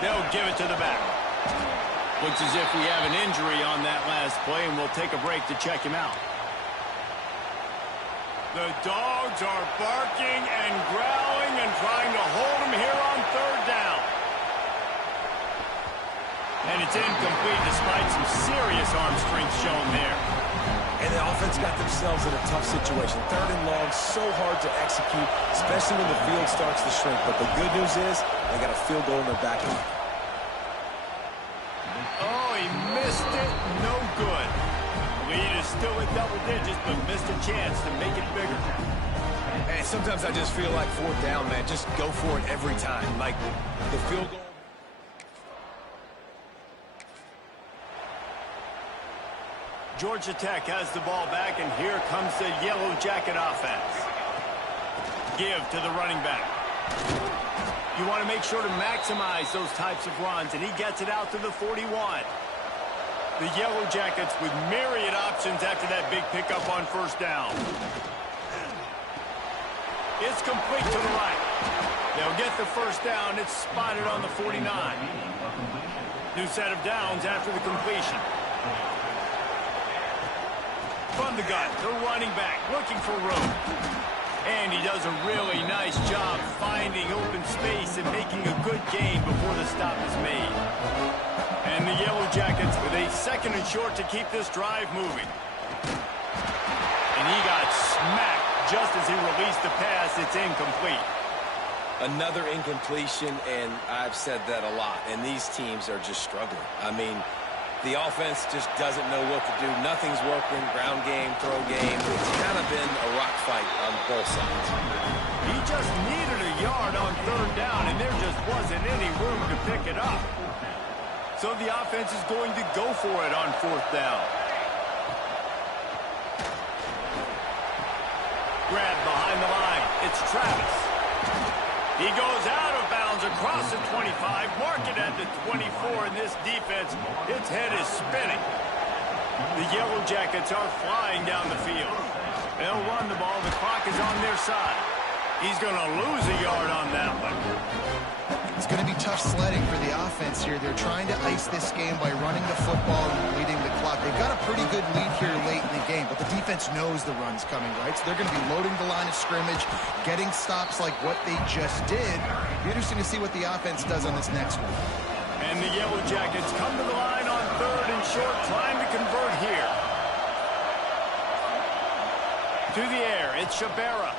They'll give it to the back. Looks as if we have an injury on that last play, and we'll take a break to check him out. The Dogs are barking and growling and trying to hold him here on third down. And it's incomplete despite some serious arm strength shown there. And the offense got themselves in a tough situation. Third and long, so hard to execute, especially when the field starts to shrink. But the good news is they got a field goal in their back end. Oh, he missed it. No good. Lead is still at double digits, but missed a chance to make it bigger. And sometimes I just feel like fourth down, man. Just go for it every time. Like the field goal. Georgia Tech has the ball back, and here comes the Yellow Jacket offense. Give to the running back. You want to make sure to maximize those types of runs, and he gets it out to the 41. The Yellow Jackets with myriad options after that big pickup on first down. It's complete to the right. They'll get the first down. It's spotted on the 49. New set of downs after the completion. From the gun, the running back looking for room. And he does a really nice job finding open space and making a good gain before the stop is made. And the Yellow Jackets with a second and short to keep this drive moving. And he got smacked just as he released the pass. It's incomplete. Another incompletion, and I've said that a lot. And these teams are just struggling. I mean, the offense just doesn't know what to do. Nothing's working. Ground game, throw game. It's kind of been a rock fight on both sides. He just needed a yard on third down, and there just wasn't any room to pick it up. So the offense is going to go for it on fourth down. Grab behind the line. It's Travis. He goes out of bounds across the 25, mark it at the 24, and this defense, its head is spinning. The Yellow Jackets are flying down the field. They'll run the ball. The clock is on their side. He's going to lose a yard on that one. It's going to be tough sledding for the offense here. They're trying to ice this game by running the football and bleeding the clock. They've got a pretty good lead here late in the game, but the defense knows the run's coming, right? So they're going to be loading the line of scrimmage, getting stops like what they just did. Be interesting to see what the offense does on this next one. And the Yellow Jackets come to the line on third and short, trying to convert here. To the air, it's Shabera.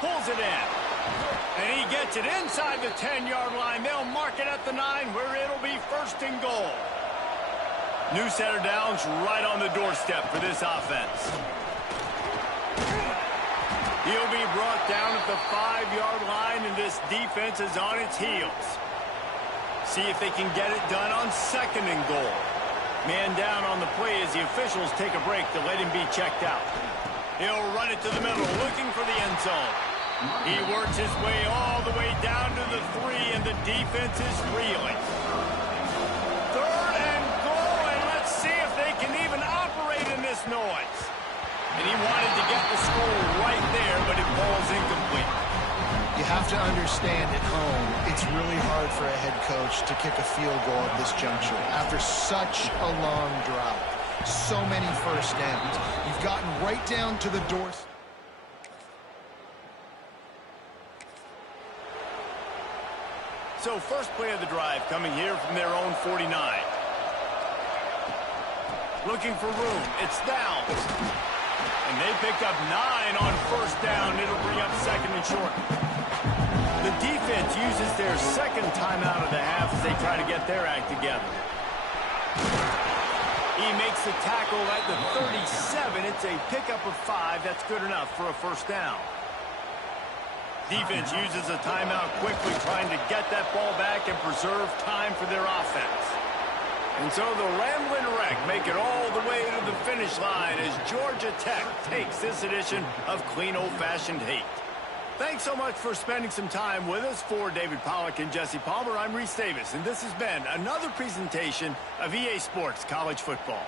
Pulls it in. And he gets it inside the 10-yard line. They'll mark it at the 9, where it'll be first and goal. New set of downs right on the doorstep for this offense. He'll be brought down at the 5-yard line, and this defense is on its heels. See if they can get it done on second and goal. Man down on the play as the officials take a break to let him be checked out. He'll run it to the middle, looking for the end zone. He works his way all the way down to the 3, and the defense is reeling. Third and goal, and let's see if they can even operate in this noise. And he wanted to get the score right there, but it falls incomplete. You have to understand at home, it's really hard for a head coach to kick a field goal at this juncture after such a long drought. So many first downs. You've gotten right down to the doorstep. So first play of the drive coming here from their own 49. Looking for room. It's Downs. And they pick up 9 on first down. It'll bring up second and short. The defense uses their second timeout of the half as they try to get their act together. He makes the tackle at the 37. It's a pickup of 5. That's good enough for a first down. Defense uses a timeout quickly, trying to get that ball back and preserve time for their offense. And so the Ramblin' Wreck make it all the way to the finish line as Georgia Tech takes this edition of Clean Old-Fashioned Hate. Thanks so much for spending some time with us. For David Pollack and Jesse Palmer, I'm Reese Davis, and this has been another presentation of EA Sports College Football.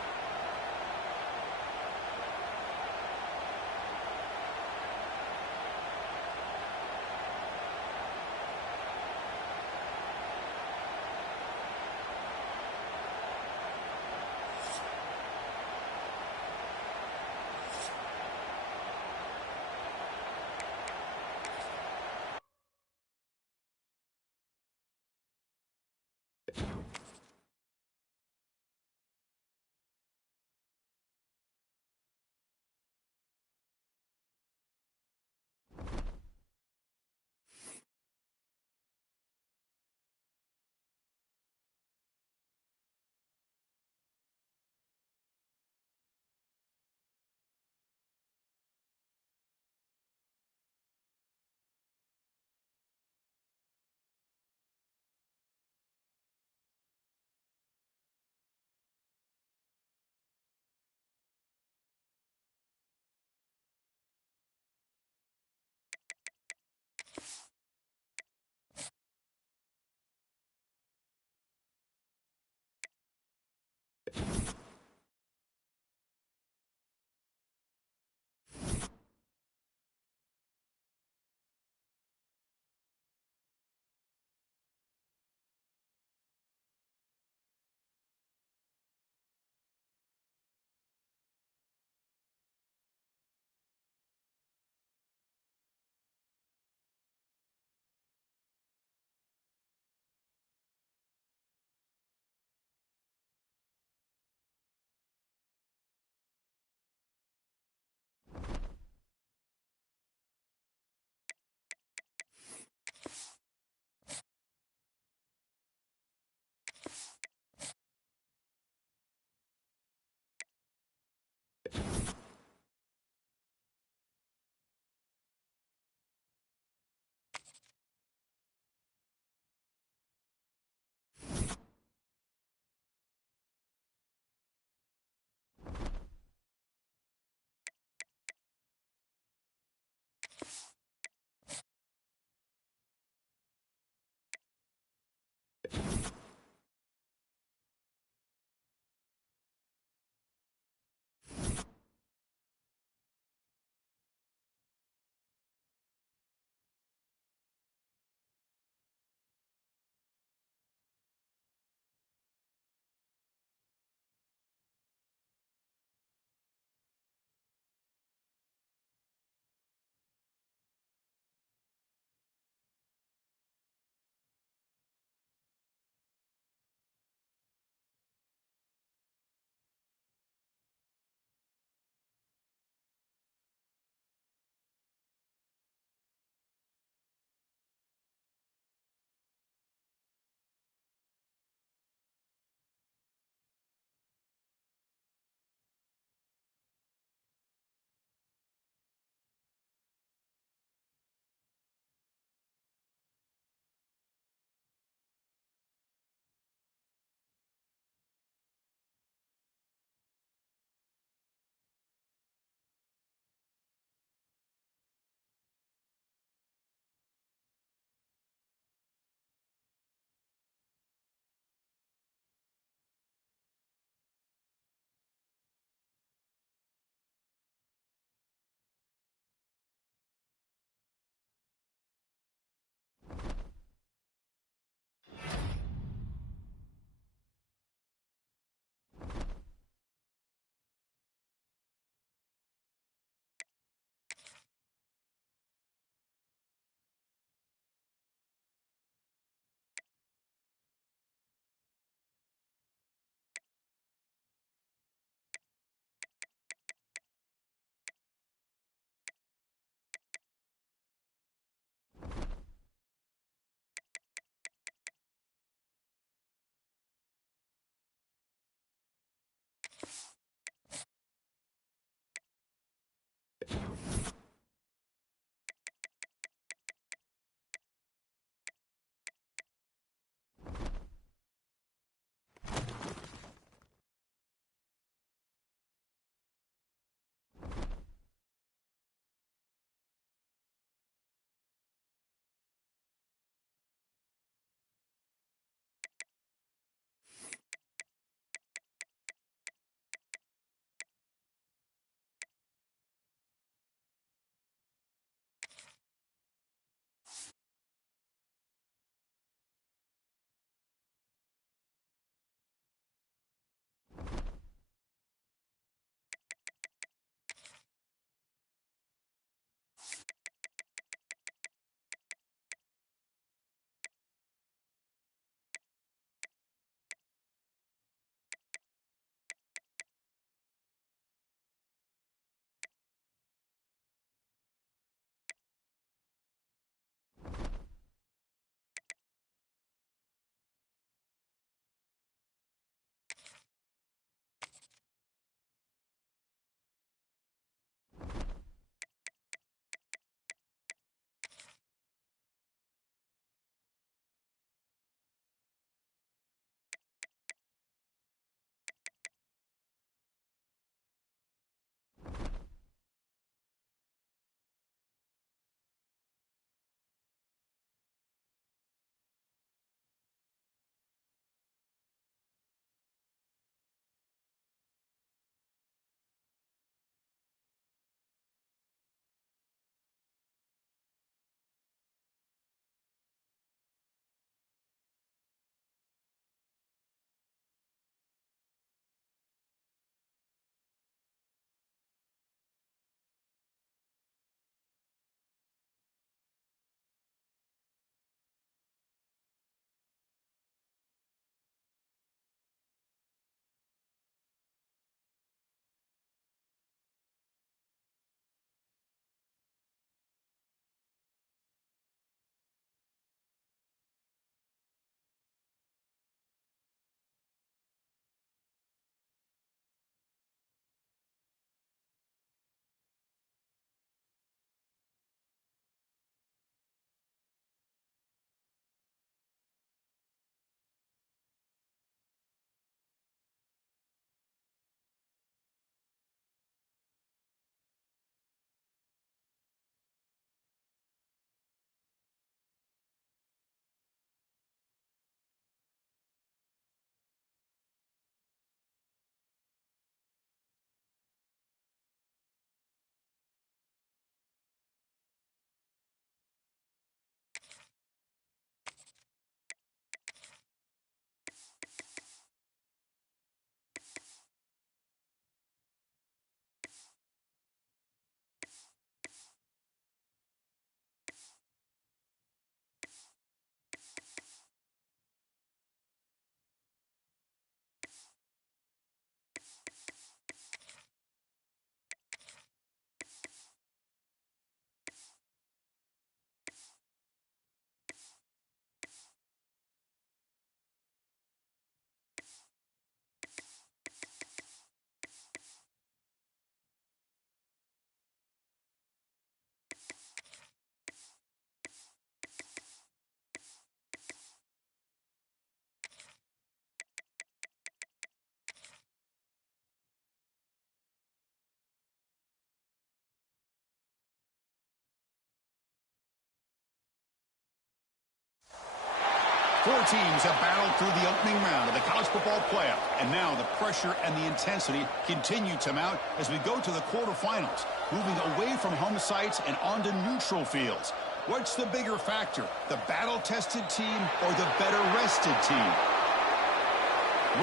Four teams have battled through the opening round of the college football playoff. And now the pressure and the intensity continue to mount as we go to the quarterfinals, moving away from home sites and onto neutral fields. What's the bigger factor, the battle-tested team or the better-rested team?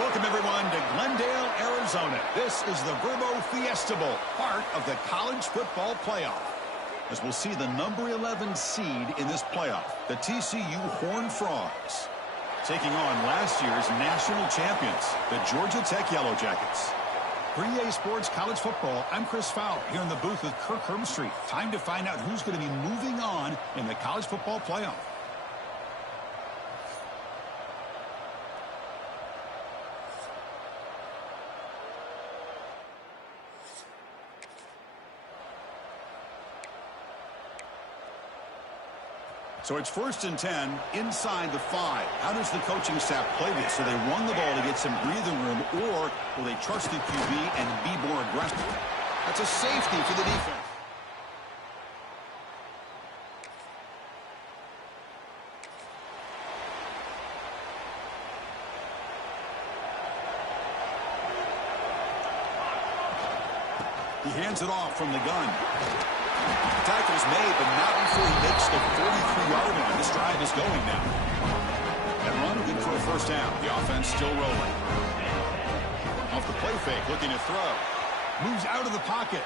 Welcome, everyone, to Glendale, Arizona. This is the Verbo Fiesta Bowl, part of the college football playoff. As we'll see the number 11 seed in this playoff, the TCU Horned Frogs, taking on last year's national champions, the Georgia Tech Yellow Jackets. For EA Sports College Football, I'm Chris Fowler here in the booth with Kirk Herbstreit. Time to find out who's going to be moving on in the college football playoff. So it's 1st and 10 inside the 5. How does the coaching staff play this? So they run the ball to get some breathing room, or will they trust the QB and be more aggressive? That's a safety for the defense. He hands it off from the gun. Tackle's made, but not before he makes the 43-yard line. This drive is going now. That run good for a first down. The offense still rolling. Off the play fake, looking to throw. Moves out of the pocket.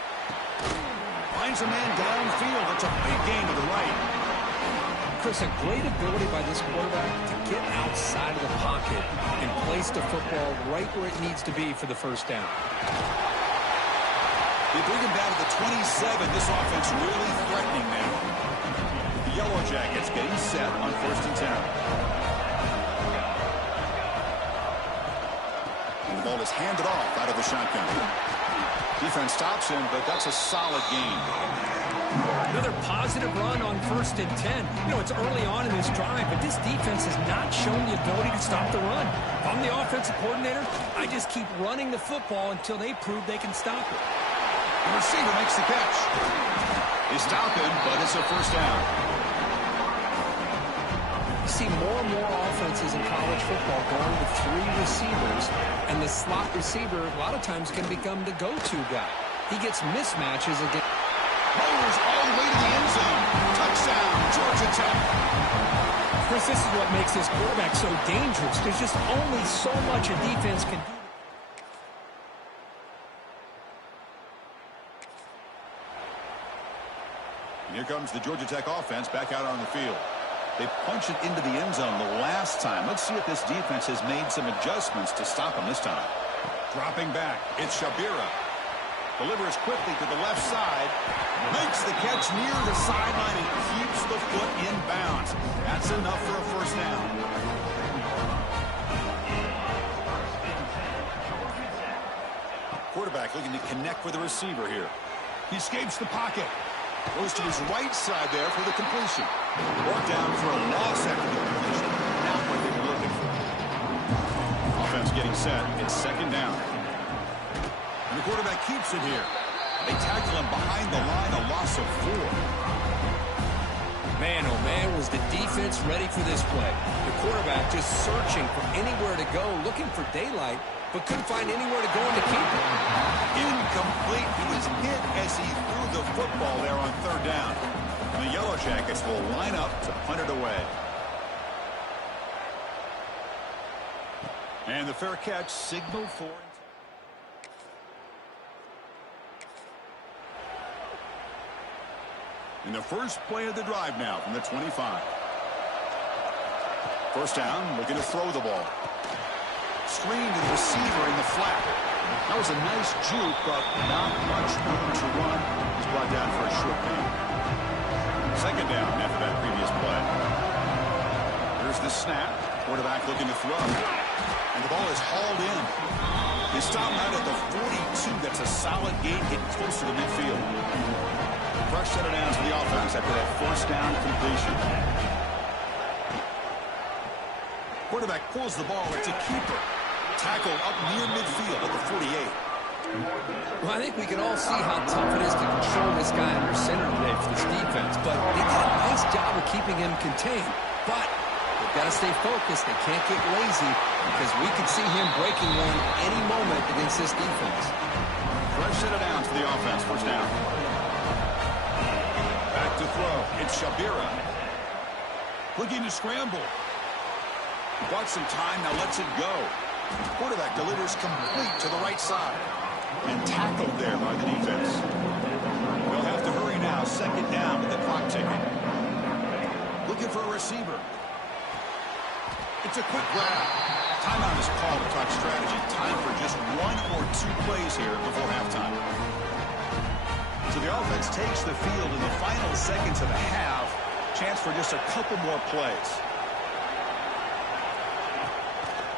Finds a man downfield. That's a big gain to the right. Chris, a great ability by this quarterback to get outside of the pocket and place the football right where it needs to be for the first down. They bring him down to the 27. This offense really threatening now. The Yellow Jackets getting set on 1st and 10. And the ball is handed off out of the shotgun. Defense stops him, but that's a solid gain. Another positive run on 1st and 10. You know, it's early on in this drive, but this defense has not shown the ability to stop the run. If I'm the offensive coordinator, I just keep running the football until they prove they can stop it. The receiver makes the catch. They stop him, but it's a first down. You see more and more offenses in college football going with 3 receivers, and the slot receiver a lot of times can become the go-to guy. He gets mismatches against. Motors all the way to the end zone. Touchdown, Georgia Tech. Chris, this is what makes this quarterback so dangerous. There's just only so much a defense can do. Here comes the Georgia Tech offense back out on the field. They punch it into the end zone the last time. Let's see if this defense has made some adjustments to stop them this time. Dropping back, it's Shabira. Delivers quickly to the left side. Makes the catch near the sideline and keeps the foot in bounds. That's enough for a first down. Quarterback looking to connect with the receiver here. He escapes the pocket. Goes to his right side there for the completion. Brought down for a loss after the completion. Not what they were looking for. Offense getting set. It's 2nd down. And the quarterback keeps it here. They tackle him behind the line, a loss of 4. Man, oh man, was the defense ready for this play. The quarterback just searching for anywhere to go, looking for daylight, but couldn't find anywhere to go in the keeper. Incomplete. He was hit as he threw the football there on 3rd down. And the Yellow Jackets will line up to punt it away. And the fair catch signaled for. In the first play of the drive now from the 25. First down, looking to throw the ball. Screen to the receiver in the flat. That was a nice juke, but not much room to run. He's brought down for a short gain. 2nd down after that previous play. Here's the snap. Quarterback looking to throw. And the ball is hauled in. They stop out at the 42. That's a solid gain, getting closer to midfield. Fresh set of downs for the offense after that first down completion. Quarterback pulls the ball. It's a keeper. Tackle up near midfield at the 48. Well, I think we can all see how tough it is to control this guy under center today for this defense, but they did a nice job of keeping him contained. But the got to stay focused. They can't get lazy because we could see him breaking one any moment against this defense. Fresh set it down to the offense. First down. Back to throw. It's Shabira. Looking to scramble. Bought some time, now lets it go. Quarterback delivers complete to the right side. And tackled there by the defense. They'll have to hurry now. Second down with the clock ticking. Looking for a receiver. It's a quick grab. Timeout is called to talk strategy. Time for just 1 or 2 plays here before halftime. So the offense takes the field in the final seconds of the half. Chance for just a couple more plays.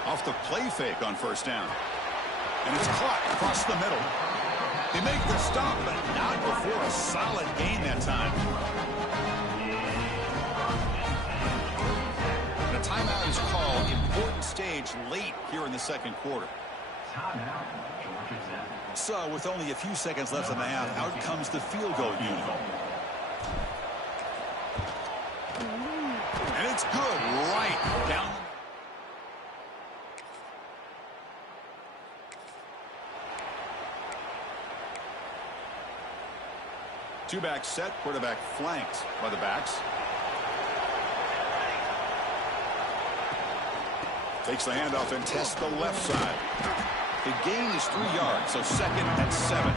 Off the play fake on first down. And it's caught across the middle. They make the stop, but not before a solid gain that time. The timeout is called. Important stage late here in the second quarter. So with only a few seconds left in the half, out comes the field goal unit. And it's good right down. Two-back set, quarterback flanked by the backs. Takes the handoff and tests the left side. The gain is 3 yards, so second and 7.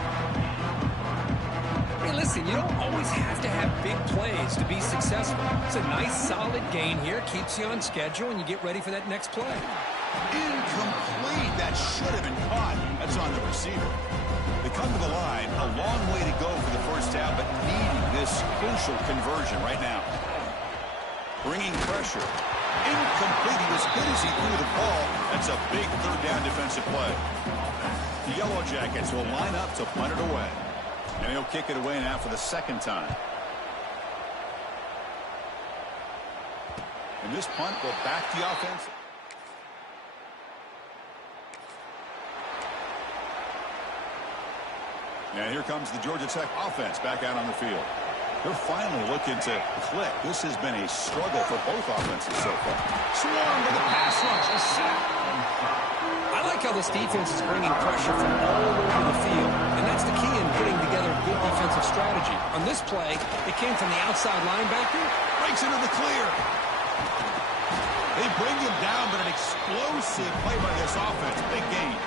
Hey, listen, you don't always have to have big plays to be successful. It's a nice, solid gain here. Keeps you on schedule, and you get ready for that next play. Incomplete. That should have been caught. That's on the receiver. They come to the line. A long way to go for the first down, but needing this crucial conversion right now. Bringing pressure. Incomplete. He was good as he threw the ball. That's a big third down defensive play. The Yellow Jackets will line up to punt it away. And he'll kick it away now for the second time. And this punt will back the offense. And here comes the Georgia Tech offense back out on the field. They're finally looking to click. This has been a struggle for both offenses so far. Swarm with a pass rush. A sack. I like how this defense is bringing pressure from all over the field, and that's the key in putting together a good defensive strategy. On this play, it came from the outside linebacker. Breaks into the clear. They bring him down, but an explosive play by this offense. Big gain.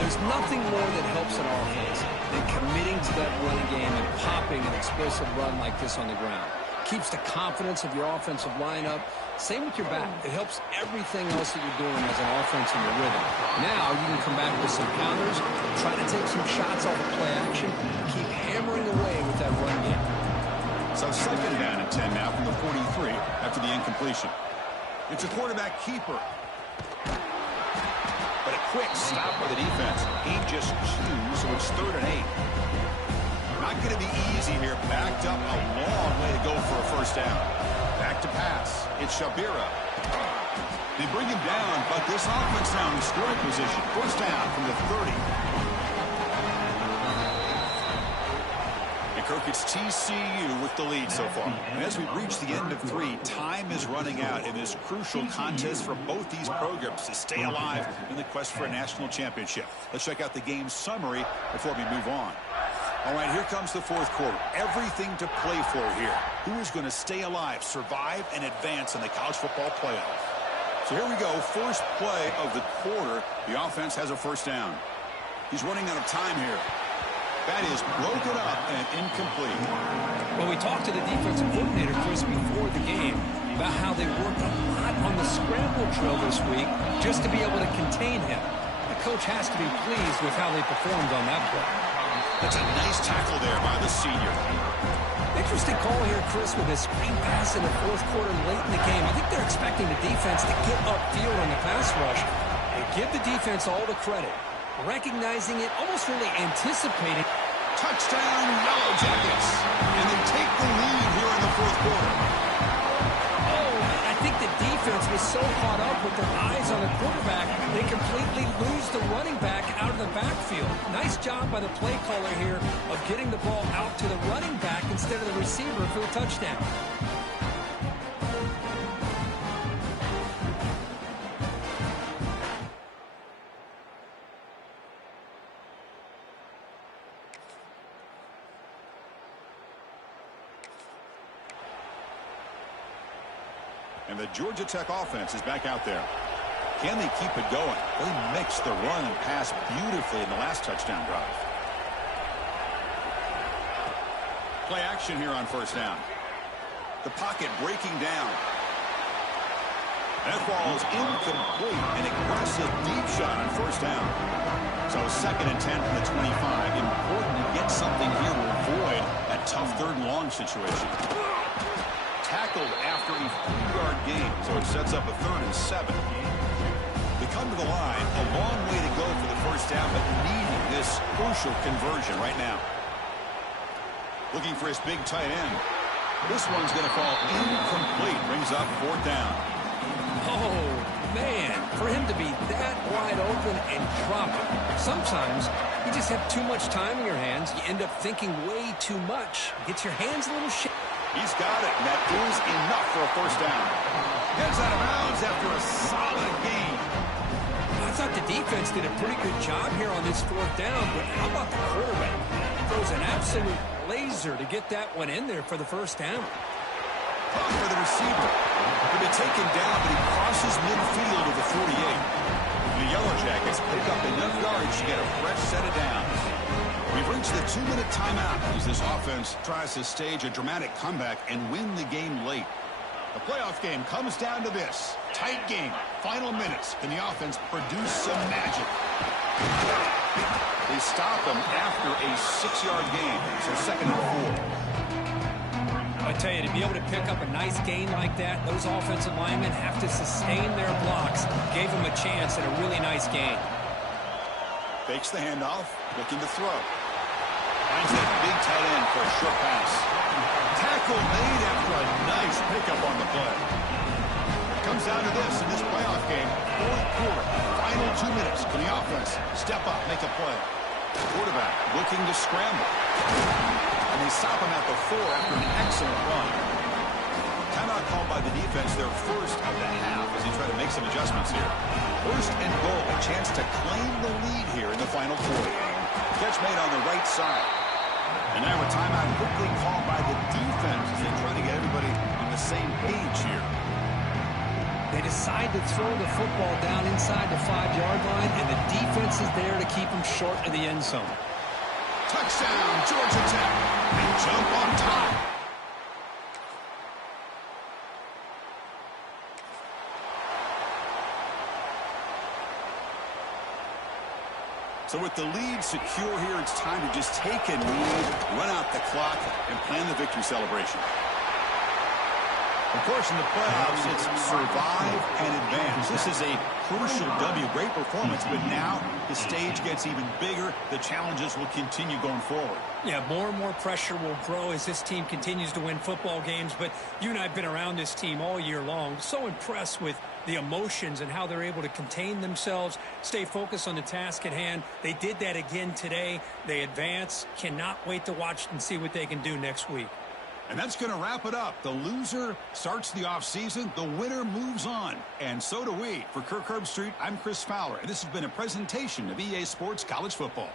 There's nothing more that helps an offense than committing to that running game and popping an explosive run like this on the ground. Keeps the confidence of your offensive lineup. Same with your back. It helps everything else that you're doing as an offense in your rhythm. Now you can come back with some counters, try to take some shots off of play action, keep hammering away with that run game. So second down and 10 now from the 43 after the incompletion. It's a quarterback keeper. But a quick stop by the defense. He just chews, so it's 3rd and 8. Not going to be easy here. Backed up a long way to go for a first down. Back to pass. It's Shabira. They bring him down, but this offense now in scoring position. First down from the 30. And Kirk, it's TCU with the lead so far. And as we reach the end of 3, time is running out in this crucial contest for both these programs to stay alive in the quest for a national championship. Let's check out the game summary before we move on. All right, here comes the fourth quarter. Everything to play for here. Who is going to stay alive, survive, and advance in the college football playoff? So here we go. First play of the quarter. The offense has a first down. He's running out of time here. That is broken up and incomplete. Well, we talked to the defensive coordinator, Chris, before the game about how they worked a lot on the scramble drill this week just to be able to contain him. The coach has to be pleased with how they performed on that play. That's a nice tackle there by the senior. Interesting call here, Chris, with a screen pass in the fourth quarter late in the game. I think they're expecting the defense to get upfield on the pass rush and give the defense all the credit. Recognizing it, almost really anticipating. Touchdown, Yellow Jackets. And they take the lead here in the fourth quarter. Oh, I think the defense was so caught up with their eyes on the quarterback, they completely lose the running back out of the backfield. Nice job by the play caller here of getting the ball out to the running back instead of the receiver for the touchdown. And the Georgia Tech offense is back out there. Can they keep it going? They mixed the run and pass beautifully in the last touchdown drive. Play action here on first down. The pocket breaking down. That ball is incomplete. An aggressive deep shot on first down. So 2nd and 10 from the 25. Important to get something here to avoid that tough 3rd and long situation. Tackled after a 3-yard gain, so it sets up a 3rd and 7. They come to the line, a long way to go for the first down, but needing this crucial conversion right now. Looking for his big tight end. This one's going to fall incomplete. Brings up 4th down. Oh, man, for him to be that wide open and drop it. Sometimes you just have too much time in your hands. You end up thinking way too much. Get your hands a little shaky. He's got it, and that is enough for a first down. Gets out of bounds after a solid gain. I thought the defense did a pretty good job here on this 4th down, but how about the quarterback? Throws an absolute laser to get that one in there for the first down. Caught for the receiver. He'll be taken down, but he crosses midfield of the 48. The Yellow Jackets pick up enough yards to get a fresh set of downs. We've reached the 2-minute timeout as this offense tries to stage a dramatic comeback and win the game late. The playoff game comes down to this. Tight game. Final minutes. Can the offense produce some magic? They stop him after a 6-yard gain. So 2nd and 4. I tell you, to be able to pick up a nice gain like that, those offensive linemen have to sustain their blocks. Gave them a chance at a really nice gain. Fakes the handoff. Looking to throw. Finds that big tight end for a short pass. Tackle made after a nice pickup on the play. It comes down to this in this playoff game. 4th quarter. Final 2 minutes. Can the offense step up, make a play? Quarterback looking to scramble. And they stop him at the 4 after an excellent run. Timeout called by the defense, their first of the half as they try to make some adjustments here. 1st and goal, a chance to claim the lead here in the final quarter. Catch made on the right side. And now a timeout quickly called by the defense as they try to get everybody on the same page here. They decide to throw the football down inside the 5-yard line, and the defense is there to keep them short of the end zone. Touchdown, Georgia Tech. They jump on top. So with the lead secure here, it's time to just take a knee, run out the clock, and plan the victory celebration. Of course, in the playoffs, it's survive and advance. This is a crucial W. Great performance, but now the stage gets even bigger. The challenges will continue going forward. Yeah, more and more pressure will grow as this team continues to win football games, but you and I have been around this team all year long. So impressed with the emotions and how they're able to contain themselves, stay focused on the task at hand. They did that again today. They advance. Cannot wait to watch and see what they can do next week. And that's going to wrap it up. The loser starts the offseason. The winner moves on. And so do we. For Kirk Herbstreit, I'm Chris Fowler. And this has been a presentation of EA Sports College Football.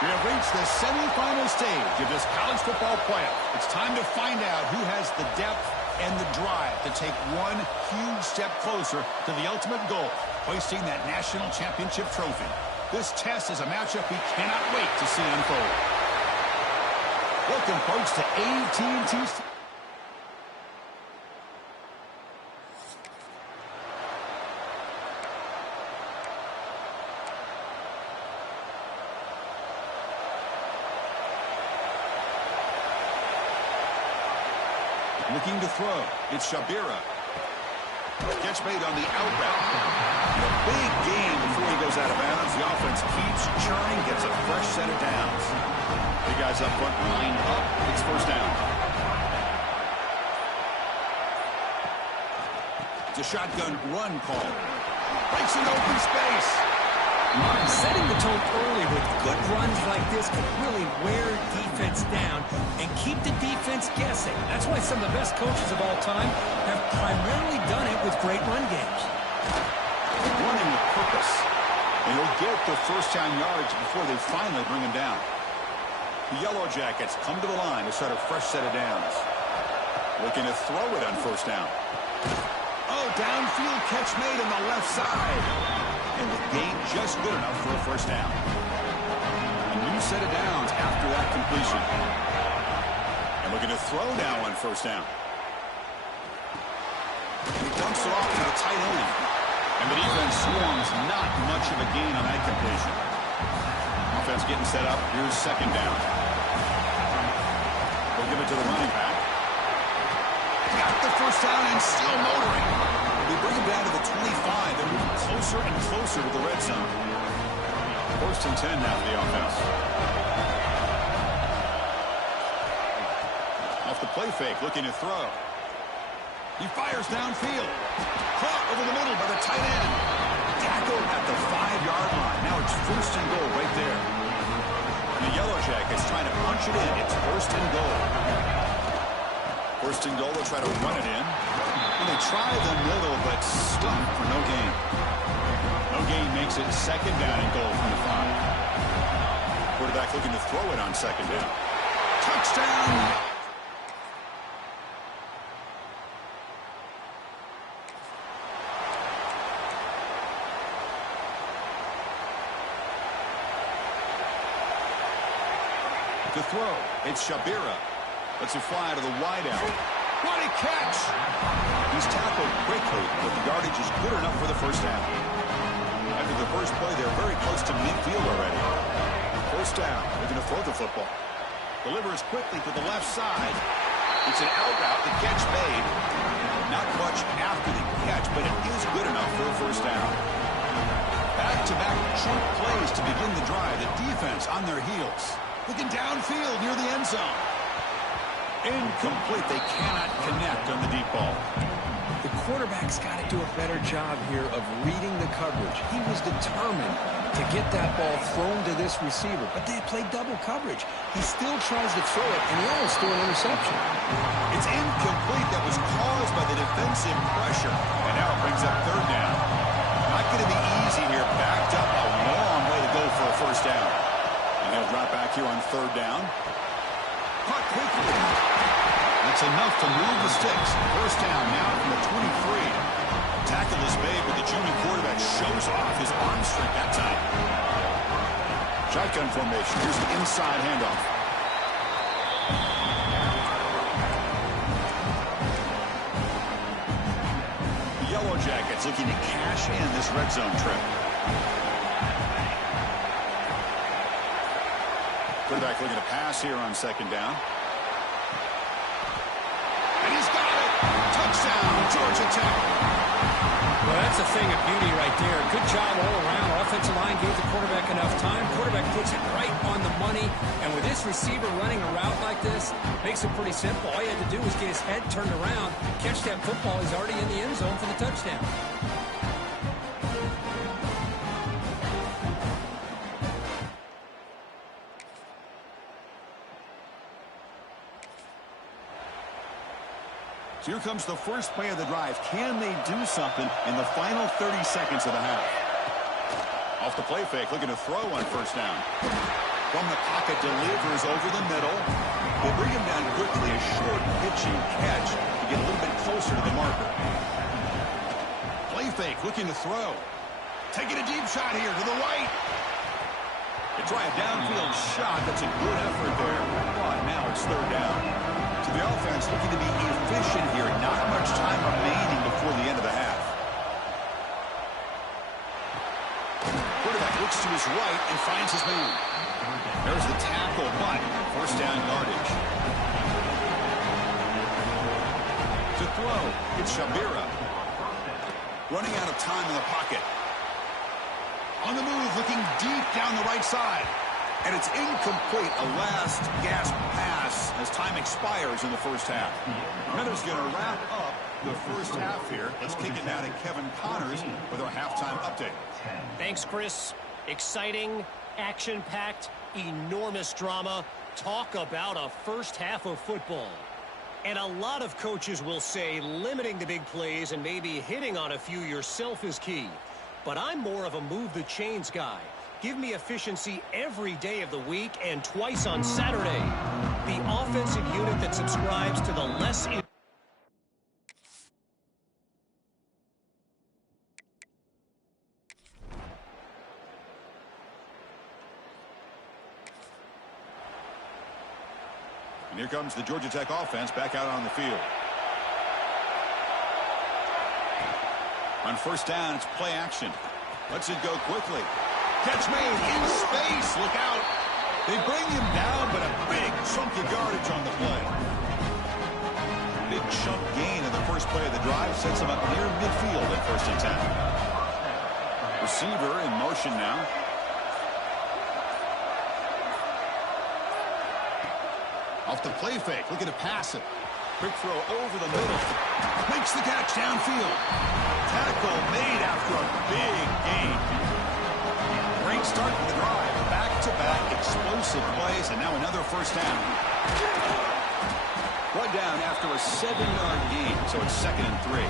We have reached the semifinal stage of this college football playoff. It's time to find out who has the depth and the drive to take one huge step closer to the ultimate goal, hoisting that national championship trophy. This test is a matchup we cannot wait to see unfold. Welcome, folks, to AT&T. Looking to throw. It's Shabira. Catch made on the out route. A big gain before he goes out of bounds. The offense keeps churning, gets a fresh set of downs. The guys up front lined up. It's first down. It's a shotgun run call. Breaks into open space. Setting the tone early with good runs like this can really wear defense down and keep the defense guessing. That's why some of the best coaches of all time have primarily done it with great run games. Running with purpose. And he'll get the first down yards before they finally bring him down. The Yellow Jackets come to the line to start a fresh set of downs. Looking to throw it on first down. Oh, downfield catch made on the left side. And the gain just good enough for a first down. A new set of downs after that completion. And looking to throw now on first down. He dumps it off to the tight end. And the defense swarms not much of a gain on that completion. Offense getting set up. Here's second down. They'll give it to the running back. Got the first down and still motoring. They bring him down to the 25. They're moving closer and closer to the red zone. First and 10 now for the offense. Off the play fake, looking to throw. He fires downfield. Caught over the middle by the tight end. Tackled at the 5-yard line. Now it's first and goal right there. And the Yellow Jackets trying to punch it in. It's first and goal. First and goal, they'll try to run it in. And they try the middle, but stop for no gain. No gain makes it second down and goal from the 5. Quarterback looking to throw it on second down. Touchdown! To throw, it's Shabira. Lets it fly to the wideout. What a catch! He's tackled quickly, but the yardage is good enough for the first down. After the first play, they're very close to midfield already. First down, they're going to throw the football. Delivers quickly to the left side. It's an out route, the catch made. Not much after the catch, but it is good enough for a first down. Back-to-back short plays to begin the drive. The defense on their heels. Looking downfield near the end zone. Incomplete. They cannot connect on the deep ball. The quarterback's got to do a better job here of reading the coverage. He was determined to get that ball thrown to this receiver, but they played double coverage. He still tries to throw it, and he almost threw an interception. It's incomplete. That was caused by the defensive pressure. And now it brings up third down. Not going to be easy here. Backed up a long way to go for a first down. And they'll drop back here on third down. Caught quickly. That's enough to move the sticks. First down now from the 23. Tackle is made, but the junior quarterback shows off his arm strength that time. Shotgun formation. Here's the inside handoff. The Yellow Jackets looking to cash in this red zone trip. Quarterback looking to pass here on second down. And he's got it. Touchdown, Georgia Tech. Well, that's a thing of beauty right there. Good job all around. Offensive line gave the quarterback enough time. Quarterback puts it right on the money. And with this receiver running a route like this, makes it pretty simple. All you had to do was get his head turned around, catch that football. He's already in the end zone for the touchdown. So here comes the first play of the drive. Can they do something in the final 30 seconds of the half? Off the play fake, looking to throw on first down. From the pocket, delivers over the middle. They bring him down quickly. A short pitching catch to get a little bit closer to the marker. Play fake, looking to throw. Taking a deep shot here to the right. They try a downfield shot. That's a good effort there. But now it's third down. So the offense looking to be efficient here. Not much time remaining before the end of the half. Quarterback looks to his right and finds his man. There's the tackle, but first down yardage. To throw, it's Shabira. Running out of time in the pocket. On the move, looking deep down the right side. And it's incomplete, a last gasp pass as time expires in the first half. Miller's going to wrap up the first half here. Let's kick it now to Kevin Connors with our halftime update. Thanks, Chris. Exciting, action-packed, enormous drama. Talk about a first half of football. And a lot of coaches will say limiting the big plays and maybe hitting on a few yourself is key. But I'm more of a move-the-chains guy. Give me efficiency every day of the week and twice on Saturday. The offensive unit that subscribes to the less... And here comes the Georgia Tech offense back out on the field. On first down, it's play action. Lets it go quickly. Catch made in space. Look out. They bring him down, but a big chunk of yardage on the play. Big chunk gain in the first play of the drive sets him up near midfield at 1st and 10. Receiver in motion now. Off the play fake, looking to pass it. Quick throw over the middle. Makes the catch downfield. Tackle made after a big gain. Great start to the drive. Back-to-back explosive plays, and now another first down. One down after a 7-yard gain, so it's 2nd and 3.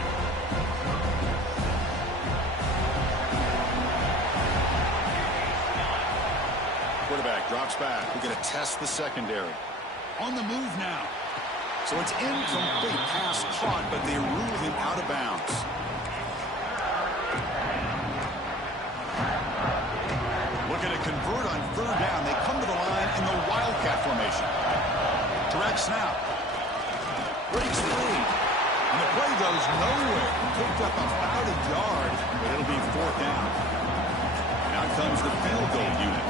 Quarterback drops back. We're going to test the secondary. On the move now. So it's incomplete, pass caught, but they rule him out of bounds. Looking to convert on 3rd down. They come to the line in the Wildcat formation. Direct snap. Breaks the lead. And the play goes nowhere. Picked up about a yard, but it'll be 4th down. And out comes the field goal unit.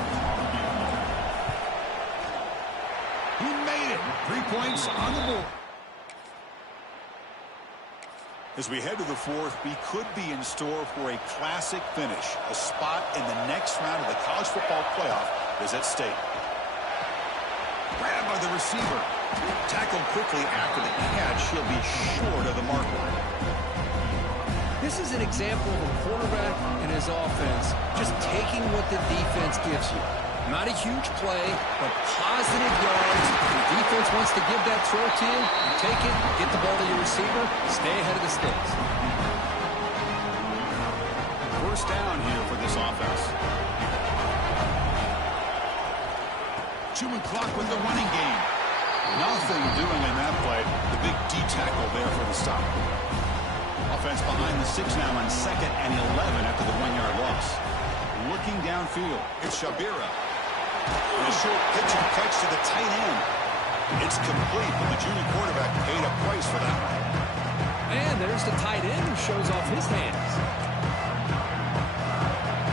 He made it. 3 points on the board. As we head to the 4th, we could be in store for a classic finish. A spot in the next round of the college football playoff is at stake. Grabbed by the receiver. Tackled quickly after the catch. He'll be short of the mark line. This is an example of a quarterback and his offense just taking what the defense gives you. Not a huge play, but positive yards. The defense wants to give that throw to you. You take it, get the ball to your receiver, stay ahead of the sticks. First down here for this offense. Chewing clock with the running game. Nothing doing in that play. The big D tackle there for the stop. Offense behind the 6 now on 2nd and 11 after the 1-yard loss. Looking downfield, it's Shabira. And a short pitch and catch to the tight end. It's complete, but the junior quarterback paid a price for that one. And there's the tight end who shows off his hands.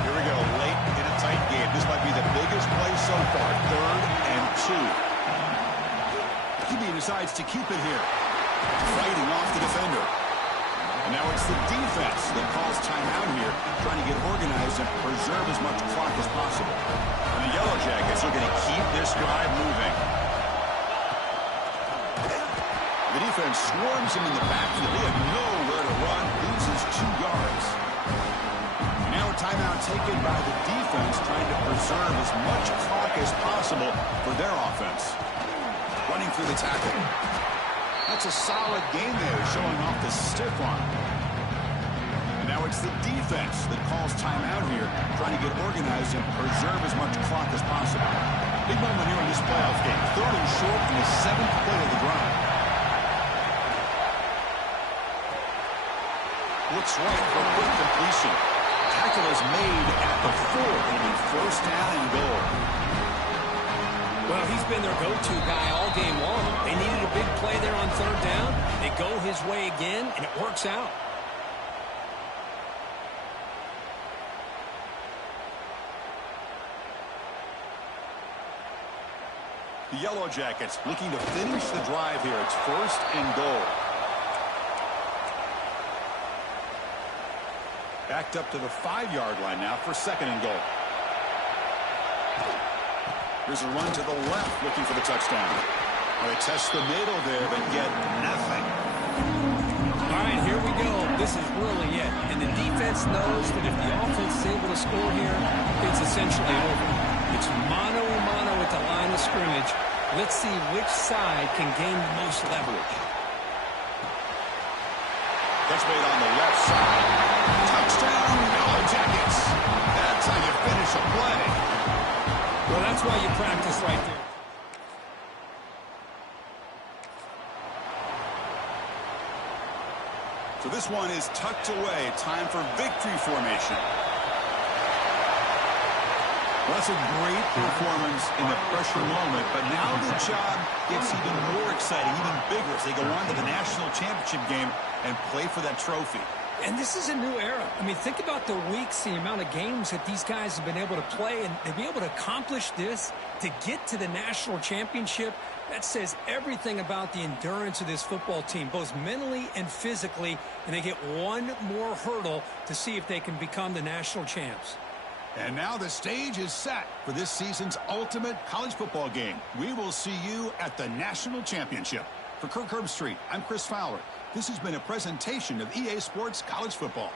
Here we go, late in a tight game. This might be the biggest play so far. 3rd and 2. QB decides to keep it here. Fighting off the defender. And now it's the defense that calls timeout here, trying to get organized and preserve as much clock as possible. And the Yellow Jackets are going to keep this drive moving. The defense swarms him in the backfield. They have nowhere to run, loses 2 yards. And now a timeout taken by the defense, trying to preserve as much clock as possible for their offense. Running through the tackle. That's a solid game there, showing off the stiff arm. And now it's the defense that calls timeout here, trying to get organized and preserve as much clock as possible. Big moment here in this playoff game. 3rd and short from the 7th play of the drive. Looks right for a quick completion. Tackle is made at the 4. It'll be 1st down and goal. Well, he's been their go-to guy all game long. They needed a big play there on 3rd down. They go his way again, and it works out. The Yellow Jackets looking to finish the drive here. It's 1st and goal. Backed up to the 5-yard line now for 2nd and goal. Here's a run to the left looking for the touchdown. Well, they test the middle there, but get nothing. All right, here we go. This is really it. And the defense knows that if the offense is able to score here, it's essentially over. It's mano-a-mano at the line of scrimmage. Let's see which side can gain the most leverage. Catch made on the left side. Touchdown, Yellow Jackets. That's how you finish a play. Well, that's why you practice right there. So this one is tucked away. Time for victory formation. Well, that's a great performance in the pressure moment, but now the job gets even more exciting, even bigger as they go on to the national championship game and play for that trophy. And this is a new era. I mean, think about the weeks, the amount of games that these guys have been able to play, and to be able to accomplish this, to get to the national championship, that says everything about the endurance of this football team, both mentally and physically, and they get one more hurdle to see if they can become the national champs. And now the stage is set for this season's ultimate college football game. We will see you at the national championship. For Kirk Herbstreit, I'm Chris Fowler. This has been a presentation of EA Sports College Football.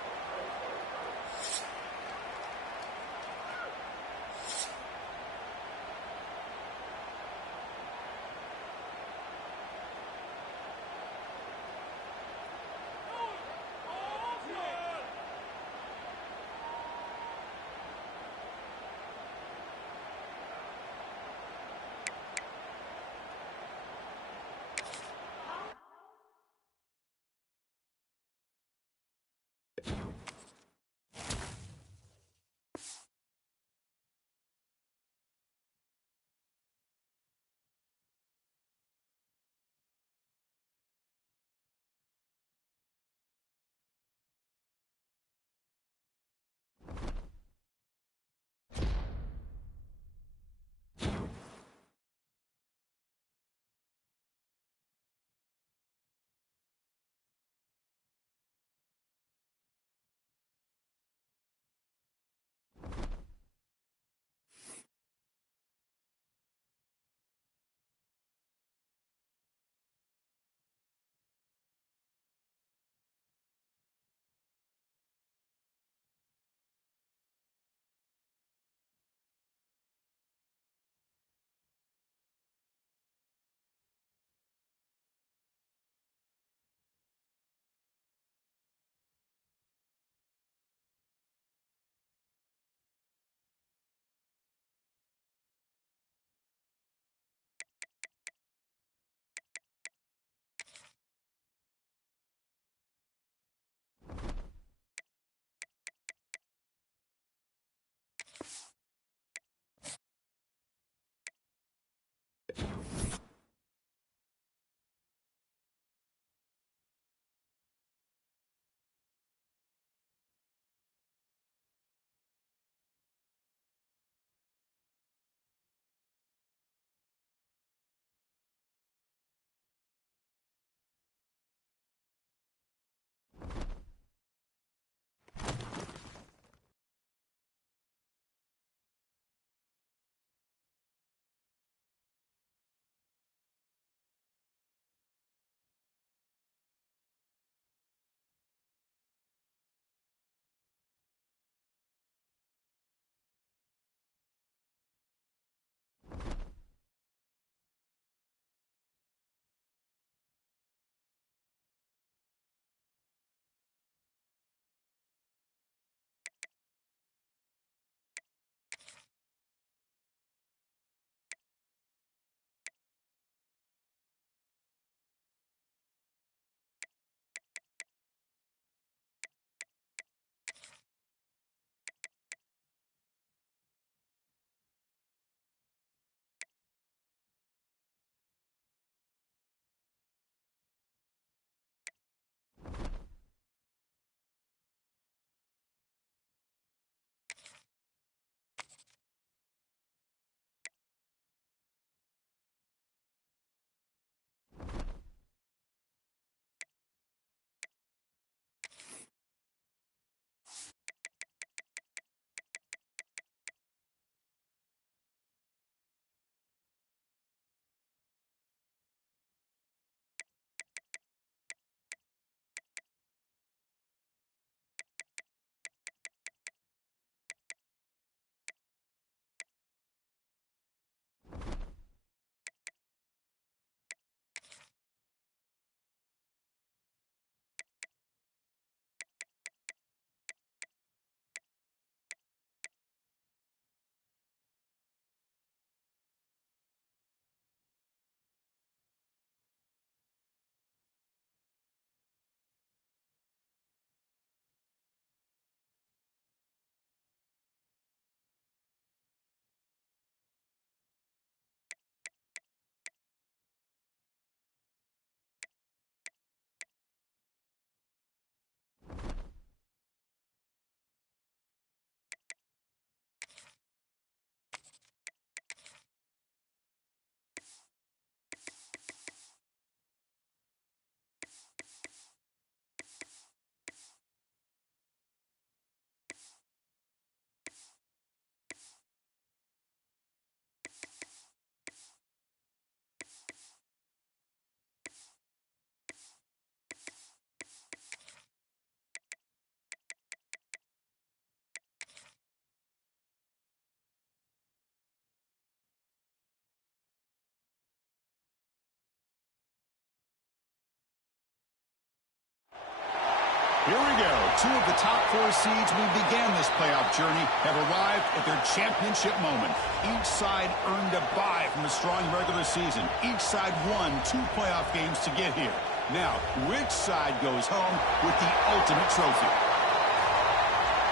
Here we go. Two of the top 4 seeds we began this playoff journey have arrived at their championship moment. Each side earned a bye from a strong regular season. Each side won 2 playoff games to get here. Now, which side goes home with the ultimate trophy?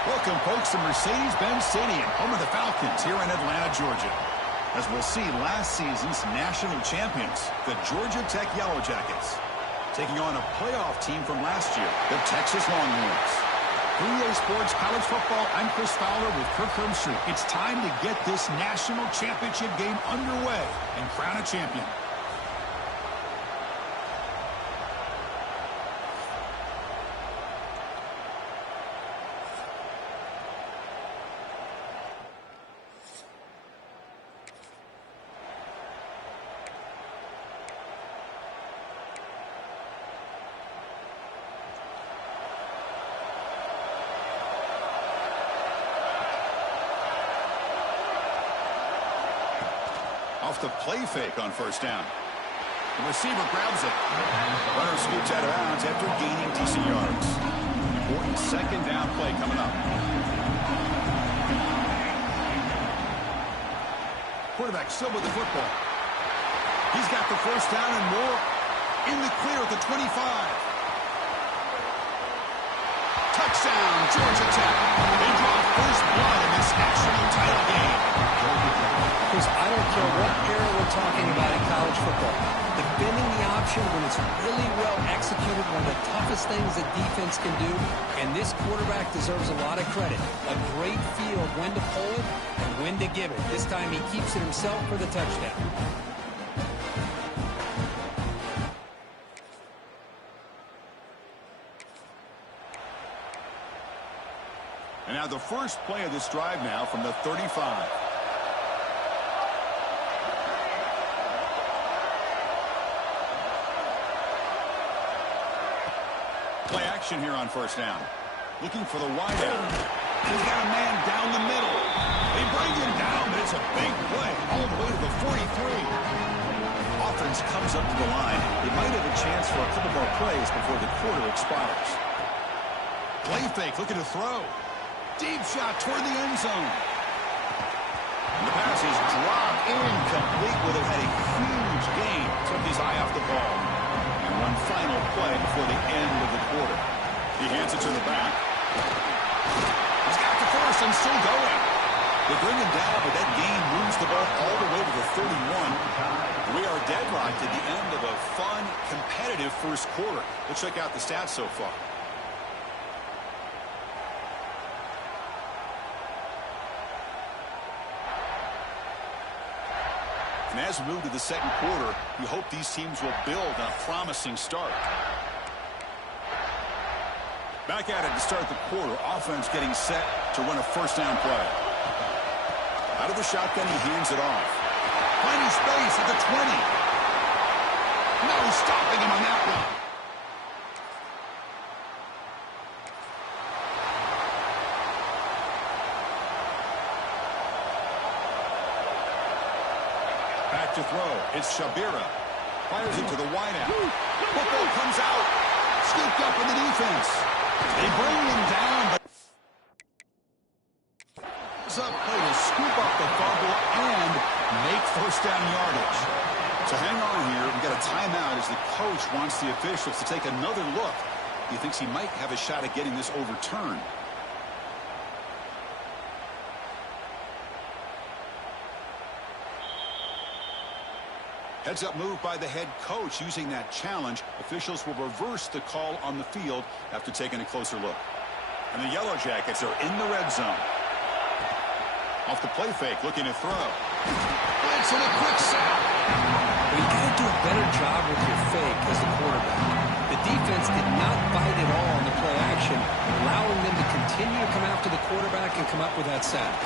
Welcome, folks, to Mercedes-Benz Stadium, home of the Falcons here in Atlanta, Georgia. As we'll see, last season's national champions, the Georgia Tech Yellow Jackets, taking on a playoff team from last year, the Texas Longhorns. 3A Sports College Football, I'm Chris Fowler with Kirk Herbstreit. It's time to get this national championship game underway and crown a champion. Off the play fake on first down. The receiver grabs it. Runner scoots out of bounds after gaining decent yards. Important second down play coming up. Quarterback still with the football. He's got the first down and more. In the clear at the 25. Touchdown, Georgia Tech. They draw first blood in this national title game. Because I don't care what era we're talking about in college football. Defending the option when it's really well executed, one of the toughest things that defense can do, and this quarterback deserves a lot of credit. A great feel of when to pull it and when to give it. This time he keeps it himself for the touchdown. And now the first play of this drive now from the 35. Play action here on first down. Looking for the wideout. He's got a man down the middle. They bring him down, but it's a big play all the way to the 43. Offense comes up to the line. They might have a chance for a couple more plays before the quarter expires. Play fake, looking to throw. Deep shot toward the end zone. And the pass is dropped incomplete. Would have had a huge gain. Took his eye off the ball. And one final play before the end of the quarter. He hands it to the back. He's got the first and still going. They bring him down, but that gain moves the ball all the way to the 31. We are deadlocked at the end of a fun, competitive first quarter. Let's check out the stats so far. And as we move to the second quarter, we hope these teams will build on a promising start. Back at it to start the quarter. Offense getting set to run a first down play. Out of the shotgun, he hands it off. Finding space at the 20. No stopping him on that one. Back to throw. It's Shabira. Fires into the wideout. Football comes out. Scooped up in the defense. They bring him down. But it's up play to scoop up the fumble and make first down yardage. So hang on here. We've got a timeout as the coach wants the officials to take another look. He thinks he might have a shot at getting this overturned. Heads-up move by the head coach. Using that challenge, officials will reverse the call on the field after taking a closer look. And the Yellow Jackets are in the red zone. Off the play fake, looking to throw. Blitz and a quick sack. Well, you got to do a better job with your fake as the quarterback. The defense did not bite at all on the play action, allowing them to continue to come after the quarterback and come up with that sack.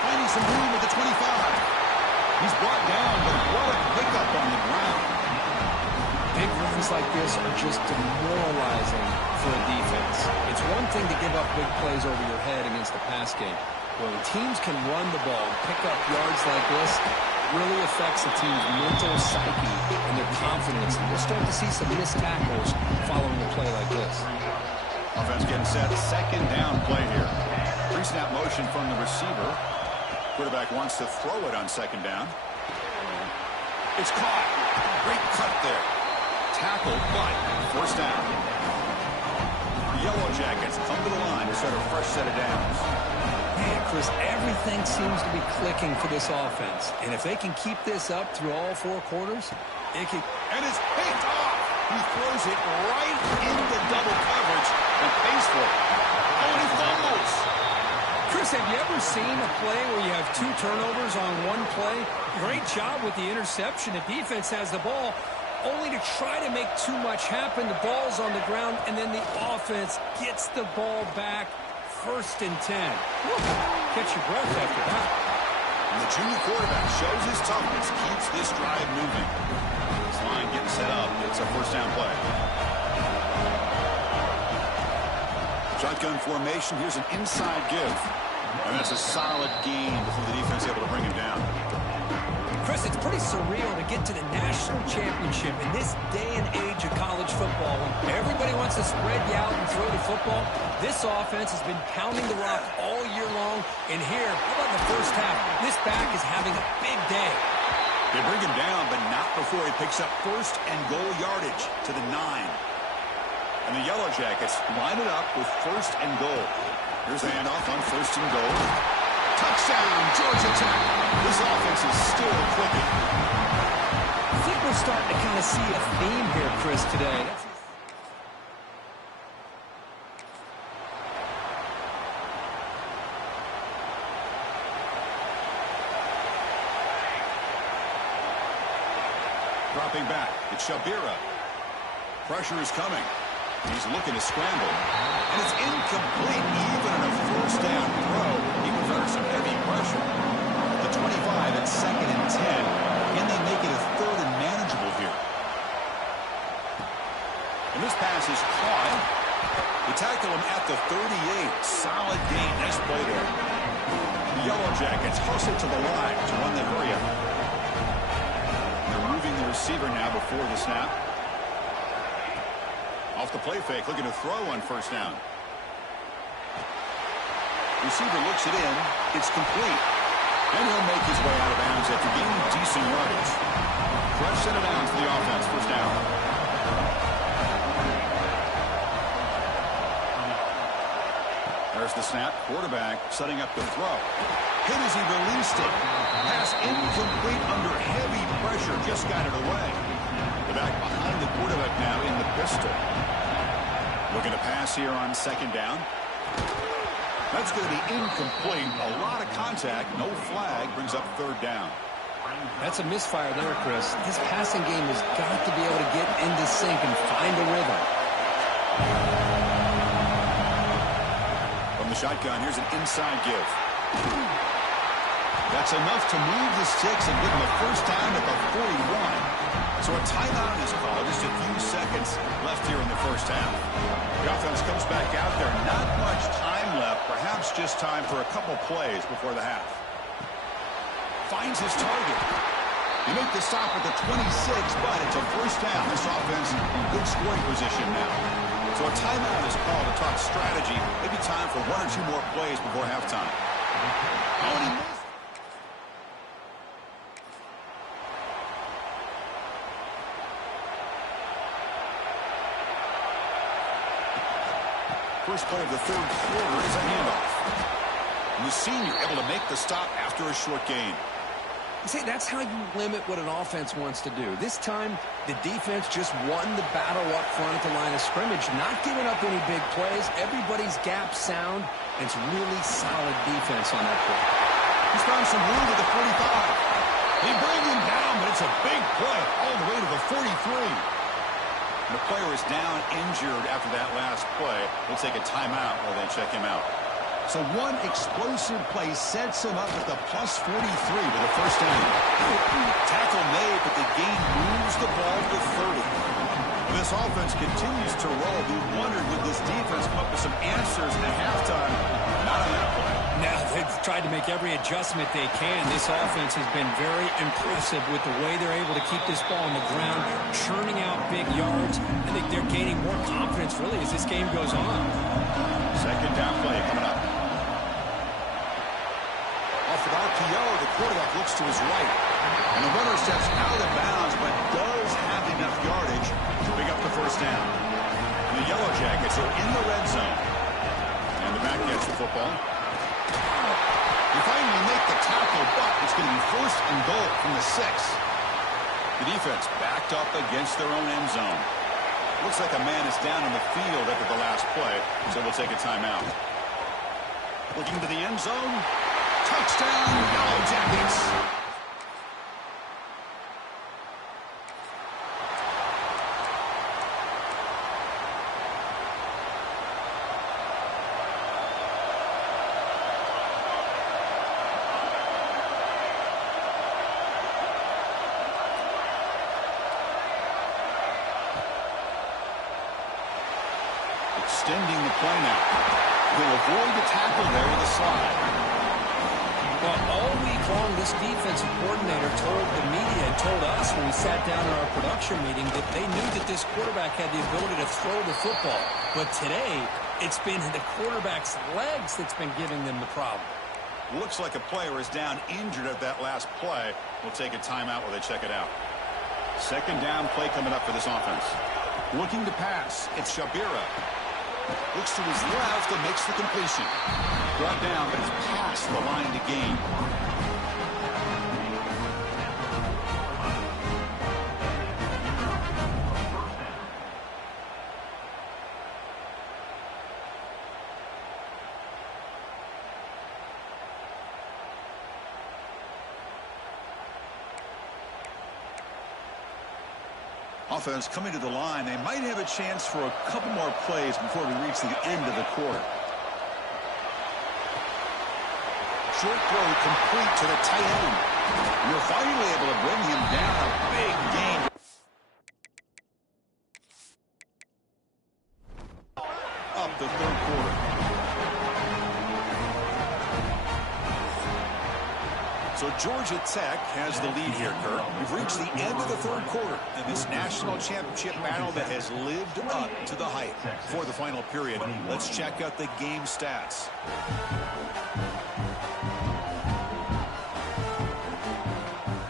Finding some room at the 25. He's brought down, but what a pickup on the ground. Big runs like this are just demoralizing for a defense. It's one thing to give up big plays over your head against the pass game. When teams can run the ball, pick up yards like this, really affects the team's mental psyche and their confidence. And we'll start to see some missed tackles following a play like this. Offense getting set. Second down play here. Pre-snap motion from the receiver. Quarterback wants to throw it on second down. It's caught. Great cut there. Tackled, but first down. The Yellow Jackets come to the line to start a fresh set of downs. Man, Chris, everything seems to be clicking for this offense. And if they can keep this up through all four quarters, it can... And it's picked off. He throws it right into double coverage and pays for it. Oh, and he fumbles. Chris, have you ever seen a play where you have 2 turnovers on one play? Great job with the interception. The defense has the ball, only to try to make too much happen. The ball's on the ground, and then the offense gets the ball back. First and 10. Catch your breath after that. And the junior quarterback shows his toughness, keeps this drive moving. This line getting set up. It's a first down play. Shotgun formation. Here's an inside give. And that's a solid gain before the defense able to bring him down. Chris, it's pretty surreal to get to the national championship in this day and age of college football. When everybody wants to spread you out and throw the football, this offense has been pounding the rock all year long. And here, how about the first half? This back is having a big day. They bring him down, but not before he picks up first and goal yardage to the 9. And the Yellow Jackets line it up with first and goal. Here's the handoff on first and goal. Touchdown, Georgia Tech. This offense is still clicking. I think we're starting to kind of see a theme here, Chris, today. Dropping back, it's Shabira. Pressure is coming. He's looking to scramble. And it's incomplete, even on a first down throw. He was under some heavy pressure. The 25 at second and 10. Can they make it a third and manageable here? And this pass is caught. They tackle him at the 38. Solid gain. Nice play there. The Yellow Jackets hustle to the line to run the hurry up. They're moving the receiver now before the snap. Off the play fake, looking to throw on first down. Receiver looks it in. It's complete. And he'll make his way out of bounds after gaining decent yardage. Fresh set of downs for the offense. First down. There's the snap. Quarterback setting up the throw. Hit as he released it. Pass incomplete under heavy pressure. Just got it away. The back behind the quarterback now in the pistol. Looking to pass here on second down. That's going to be incomplete. A lot of contact. No flag. Brings up third down. That's a misfire there, Chris. This passing game has got to be able to get into sync and find a rhythm. From the shotgun, here's an inside give. That's enough to move the sticks and give them a first down at the 41. So a timeout is called. Just a few seconds left here in the first half. The offense comes back out there. Not much time left. Perhaps just time for a couple plays before the half. Finds his target. He made the stop at the 26, but it's a first down. This offense in good scoring position now. So a timeout is called to talk strategy. Maybe time for 1 or 2 more plays before halftime. Oh, and he missed. First play of the third quarter is a handoff. And the senior able to make the stop after a short gain. See, that's how you limit what an offense wants to do. This time, the defense just won the battle up front at the line of scrimmage, not giving up any big plays. Everybody's gap sound, and it's really solid defense on that play. He's found some room at the 45. They bring him down, but it's a big play all the way to the 43. And the player is down injured after that last play. We'll take a timeout while they check him out. So one explosive play sets him up at the plus 43 with a first down. Tackle made, but the gain moves the ball to 30. This offense continues to roll. We wondered, would this defense come up with some answers at halftime? Not on that play. Now, the They've tried to make every adjustment they can. This offense has been very impressive with the way they're able to keep this ball on the ground, churning out big yards. I think they're gaining more confidence, really, as this game goes on. Second down play coming up. Off an RPO, the quarterback looks to his right. And the runner steps out of bounds, but does have enough yardage to pick up the first down. The Yellow Jackets are in the red zone. And the back gets the football. They finally make the tackle, but it's going to be first and goal from the 6. The defense backed up against their own end zone. Looks like a man is down in the field after the last play, so we'll take a timeout. Looking to the end zone. Touchdown, Yellow Jackets. Extending the play now. He'll avoid the tackle there with a slide. Well, all week long, this defensive coordinator told the media and told us when we sat down in our production meeting that they knew that this quarterback had the ability to throw the football. But today, it's been the quarterback's legs that's been giving them the problem. Looks like a player is down injured at that last play. We'll take a timeout while they check it out. Second down play coming up for this offense. Looking to pass. It's Shabira. Looks to his left and makes the completion. Brought down, but it's past the line to gain. Offense coming to the line. They might have a chance for a couple more plays before we reach the end of the quarter. Short throw complete to the tight end. And they're finally able to bring him down. A big gain. Up the third quarter. So Georgia Tech has the lead here, Kirk. We've reached the end of the third quarter in this national championship battle that has lived up to the hype. For the final period, let's check out the game stats.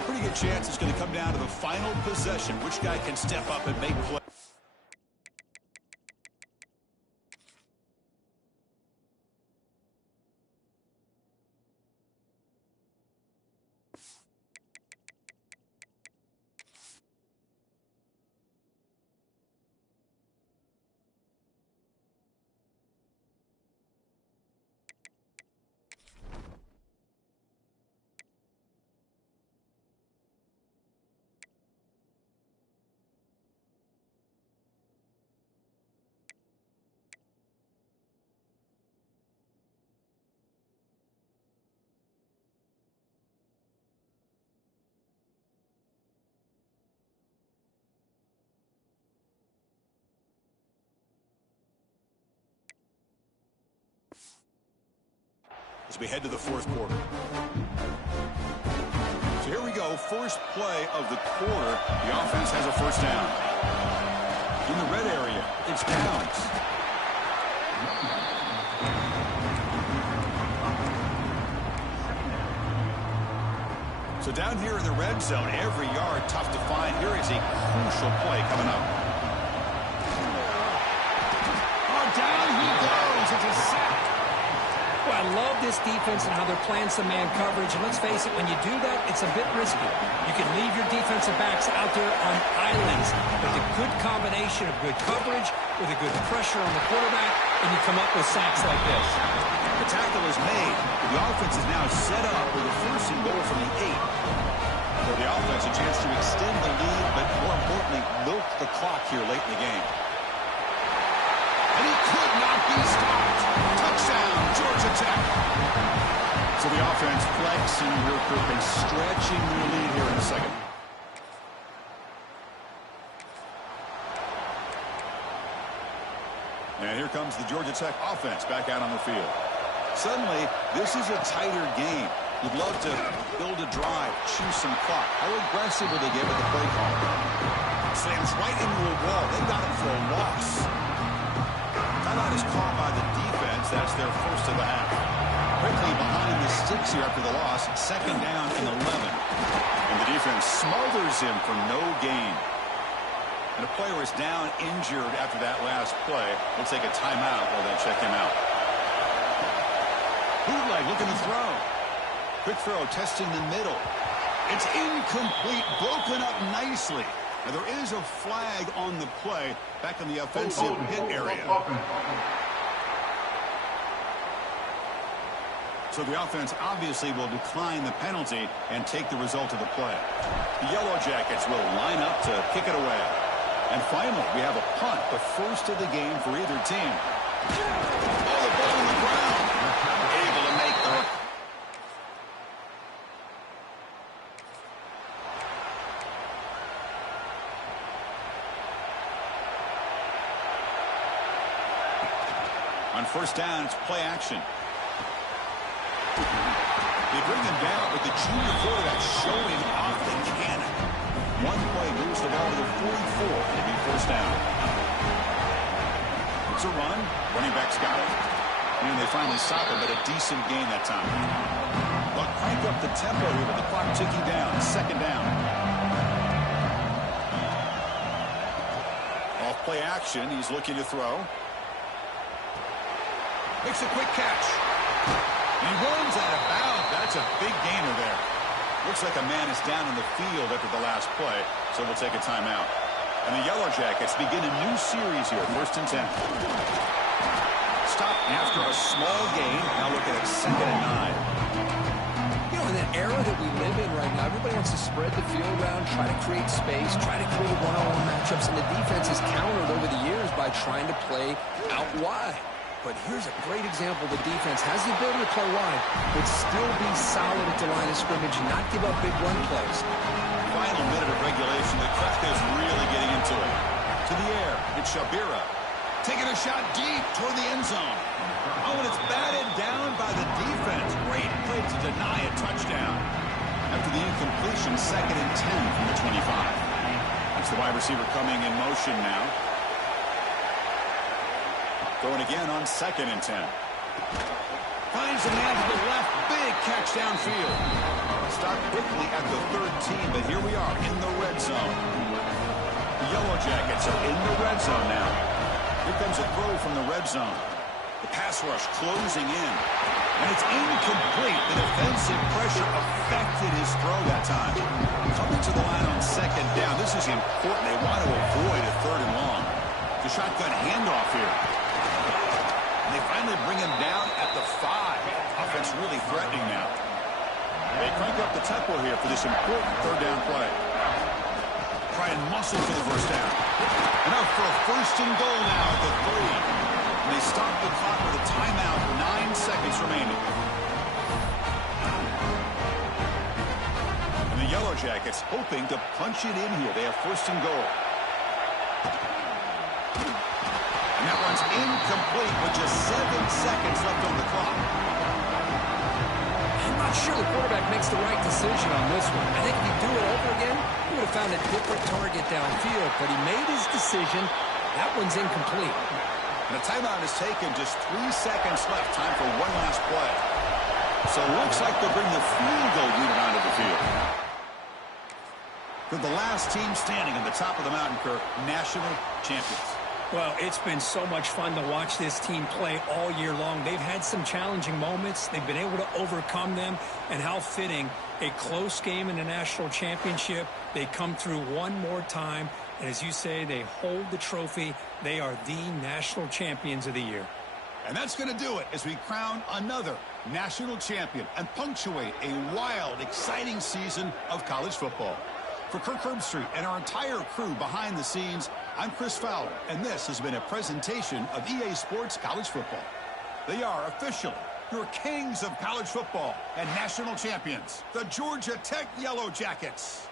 Pretty good chance it's going to come down to the final possession. Which guy can step up and make play? As we head to the fourth quarter. So here we go, first play of the quarter. The offense has a first down. In the red area, it's Downs. So down here in the red zone, every yard tough to find. Here is a crucial play coming up. Oh, down he goes. It's a sack. Well, I love this defense and how they're playing some man coverage. And let's face it, when you do that, it's a bit risky. You can leave your defensive backs out there on islands. But the good combination of good coverage with a good pressure on the quarterback, and you come up with sacks like this. The tackle is made. The offense is now set up with a first and goal from the 8. For the offense, a chance to extend the lead, but more importantly, milk the clock here late in the game. And he could not be stopped. Touchdown, Georgia Tech. So the offense flexing real quick and stretching their lead here in a second. And here comes the Georgia Tech offense back out on the field. Suddenly, this is a tighter game. You'd love to build a drive, choose some clock. How aggressive will they get with the play call? Slams right into a wall. They got it for a loss. Timeout is called by the defense. That's their first of the half. Quickly behind the sticks here after the loss. Second down and 11. And the defense smothers him for no gain. And a player is down injured after that last play. We'll take a timeout while they check him out. Bootleg looking to throw. Quick throw, testing the middle. It's incomplete, broken up nicely. Now there is a flag on the play back in the offensive hit area. So the offense obviously will decline the penalty and take the result of the play. The Yellow Jackets will line up to kick it away. And finally, we have a punt, the first of the game for either team. Oh, the ball on the ground. Able to make the... On first down, it's play action. They bring him down with the junior quarterback showing off the cannon. One play moves the ball to the 44. It'll be first down. It's a run. Running back's got it. And they finally stop it, but a decent gain that time. They'll crank up the tempo here with the clock ticking down. Second down. Off play action. He's looking to throw. Makes a quick catch. He runs out of bounds. That's a big gainer there. Looks like a man is down in the field after the last play, so we'll take a timeout. And the Yellow Jackets begin a new series here, first and 10. Stop after a small gain. Now looking at second and 9. You know, in that era that we live in right now, everybody wants to spread the field around, try to create space, try to create one-on-one matchups, and the defense has countered over the years by trying to play out wide. But here's a great example. The defense has the ability to play wide, but still be solid at the line of scrimmage and not give up big run plays. Final minute of regulation. The crowd is really getting into it. To the air. It's Shabira. Taking a shot deep toward the end zone. Oh, and it's batted down by the defense. Great play to deny a touchdown. After the incompletion, second and 10 from the 25. That's the wide receiver coming in motion now. Going again on second and 10. Finds a man to the left. Big catch downfield. Stop quickly at the 13, but here we are in the red zone. The Yellow Jackets are in the red zone now. Here comes a throw from the red zone. The pass rush closing in. And it's incomplete. The defensive pressure affected his throw that time. Coming to the line on second down. This is important. They want to avoid a third and long. The shotgun handoff here. And they finally bring him down at the 5. Offense really threatening now. They crank up the tempo here for this important third down play. Try and muscle for the first down. And out for a first and goal now at the 3. And they stop the clock with a timeout. 9 seconds remaining. And the Yellow Jackets hoping to punch it in here. They have first and goal. And that one's incomplete with just 7 seconds left on the clock. I'm not sure the quarterback makes the right decision on this one. I think if he'd do it over again, he would have found a different target downfield. But he made his decision. That one's incomplete. And the timeout is taken. Just 3 seconds left. Time for one last play. So it looks like they'll bring the field goal unit onto the field. For the last team standing on the top of the mountain, Kirk, national champions. Well, it's been so much fun to watch this team play all year long. They've had some challenging moments. They've been able to overcome them. And how fitting, a close game in the national championship. They come through one more time. And as you say, they hold the trophy. They are the national champions of the year. And that's going to do it as we crown another national champion and punctuate a wild, exciting season of college football. For Kirk Herbstreit and our entire crew behind the scenes, I'm Chris Fowler, and this has been a presentation of EA Sports College Football. They are officially your kings of college football and national champions, the Georgia Tech Yellow Jackets.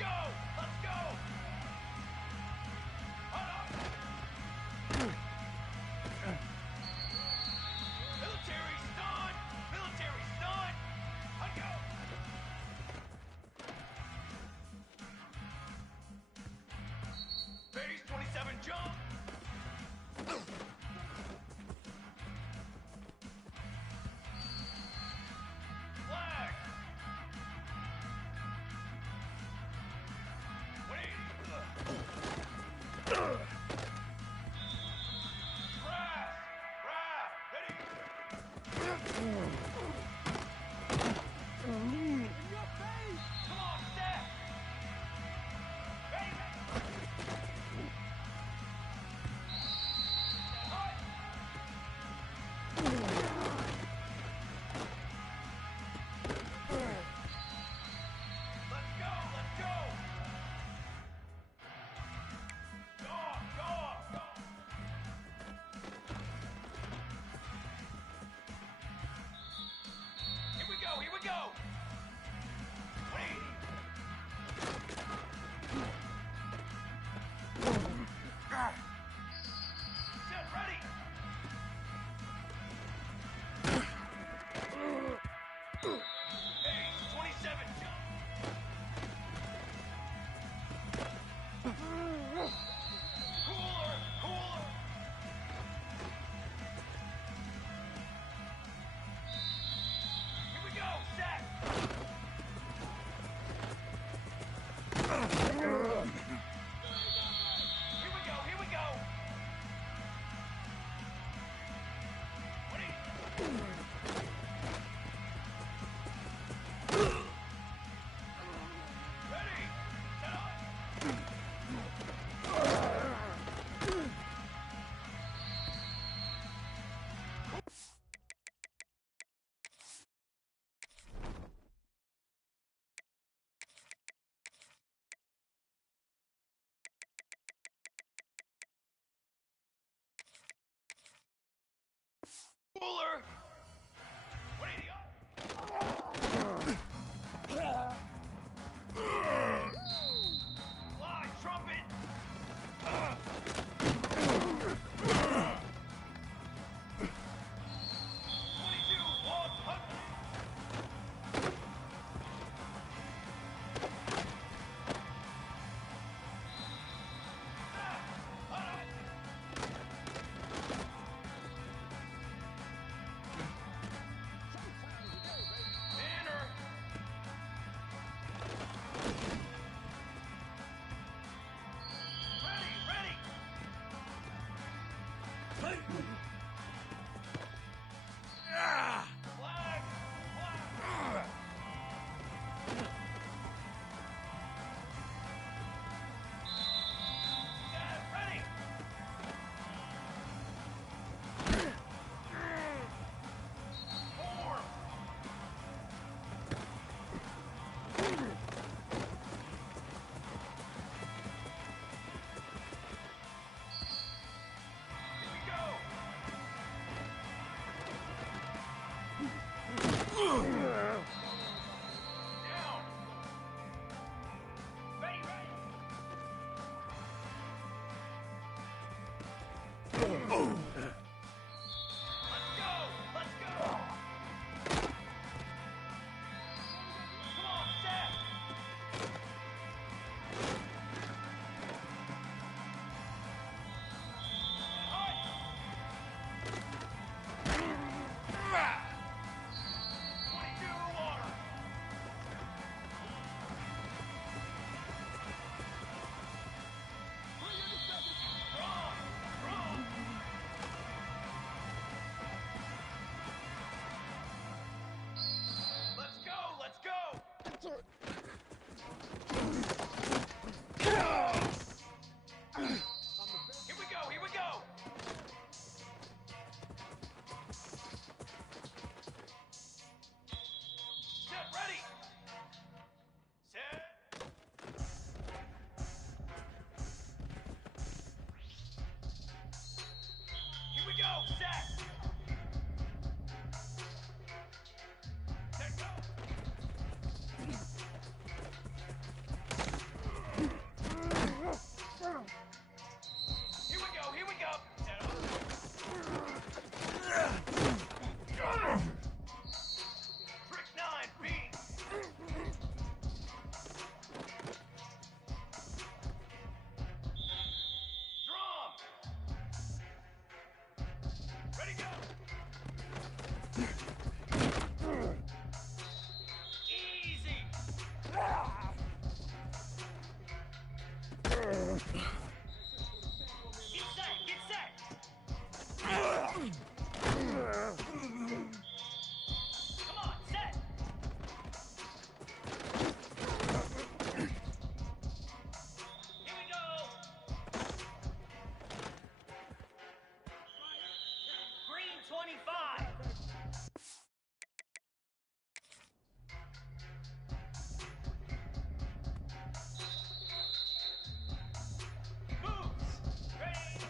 go! Let's go! Military stun! Military stun! Let's go! Phase 27 jump! Flag! 180! Brass! Brass! Ready! In your face! Come on, Steph! Ready! Hut! Let's go! Let's go! Go! Go! Go! Here we go! Here we go! Wait! Set ready! Phase 27 jump! Cooler! Cooler! Here we go! Set! Here we go! Here we go! Ready? Ready! Set up! Cooler! 180 up! Fly, trumpet! 22, walk, hunt! Banner! Ready, ready! Flag! Flag! Stand ready! Form! Here we go! Down! Ready, ready! Let's go! Let's go! Come on, Seth! Hut! 22 water! Wrong! Wrong! Let's go! Let's go! Here we go! Here we go! Set ready! Set! Here we go! Set! Set go! 25. Moves. Ready.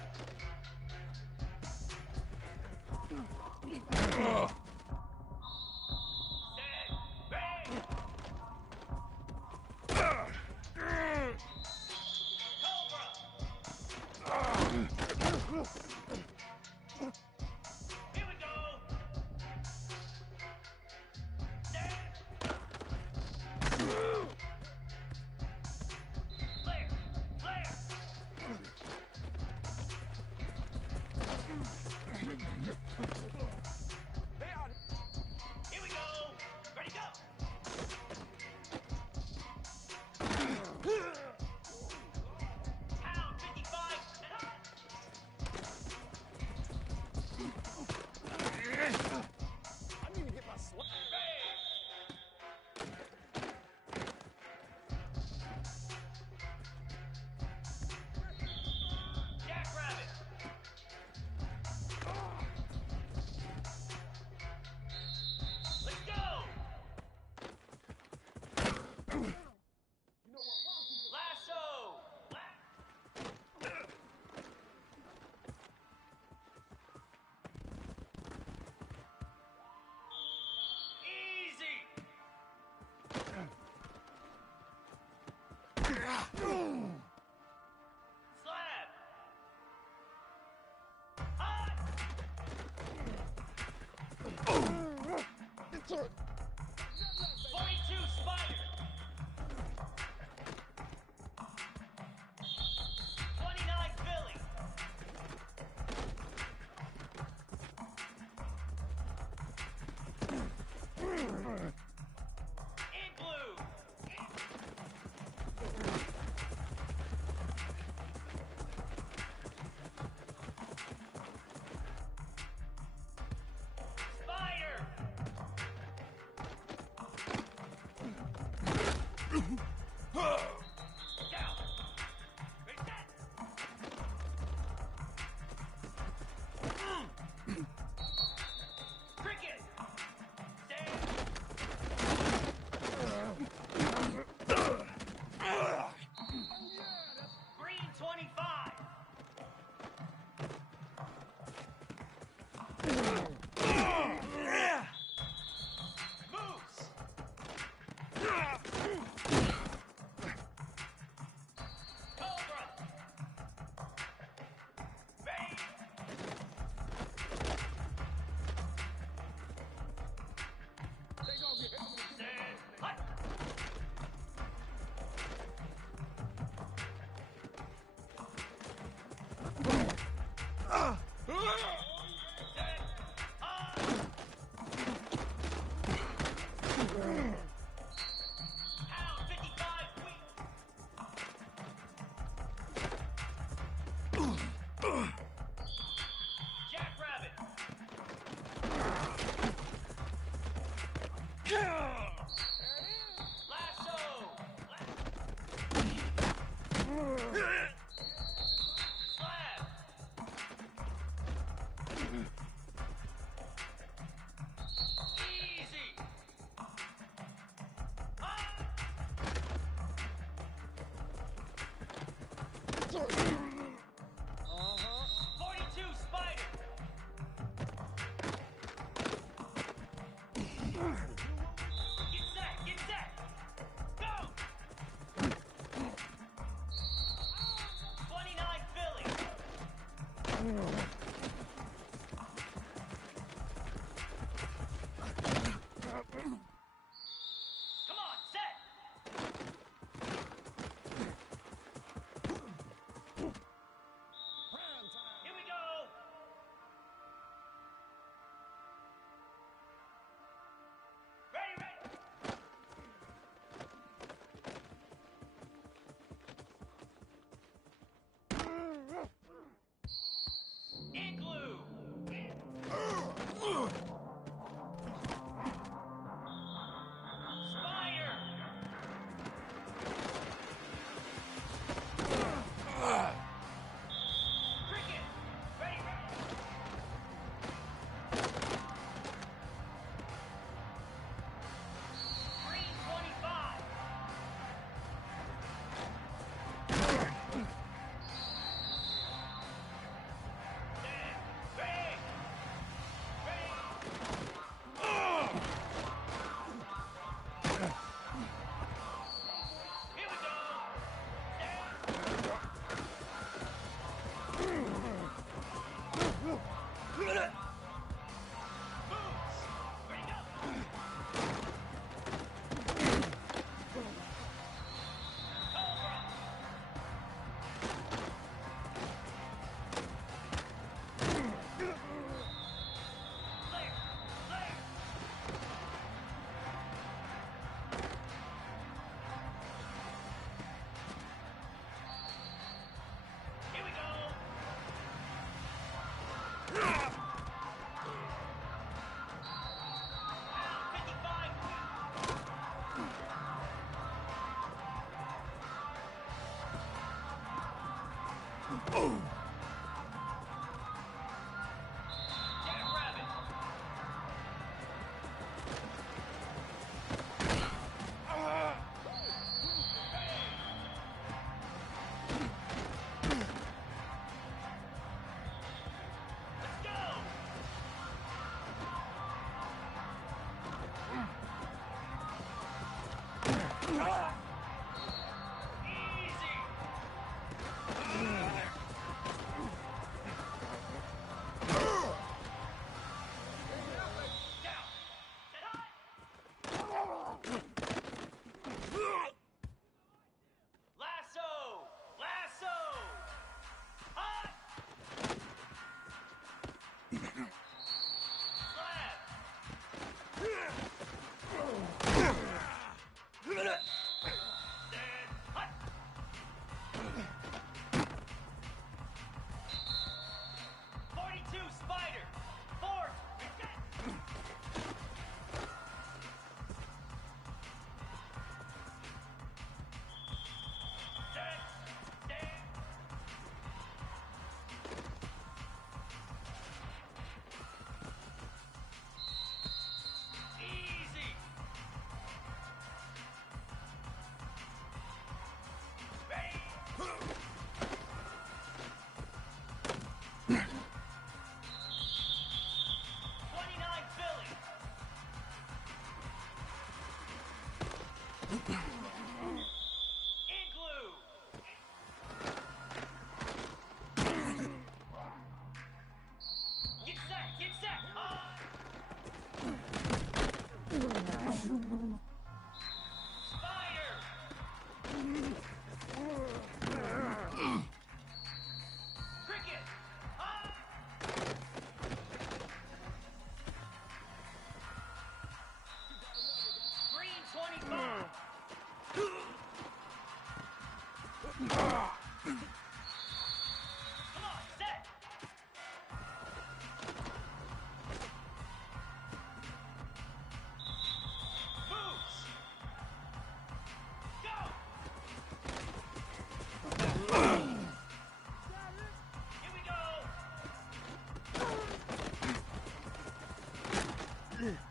Set. Ready. Cobra. Here we go. Set. Flare. Flare. Here we go. Ready, go. Pound 55 and hot. I need to get my slap. Jackrabbit. Let's go. Lasso. Easy. Slab. Hot. 42 spider. 29 Philly. Igloo. Spider. Here we go.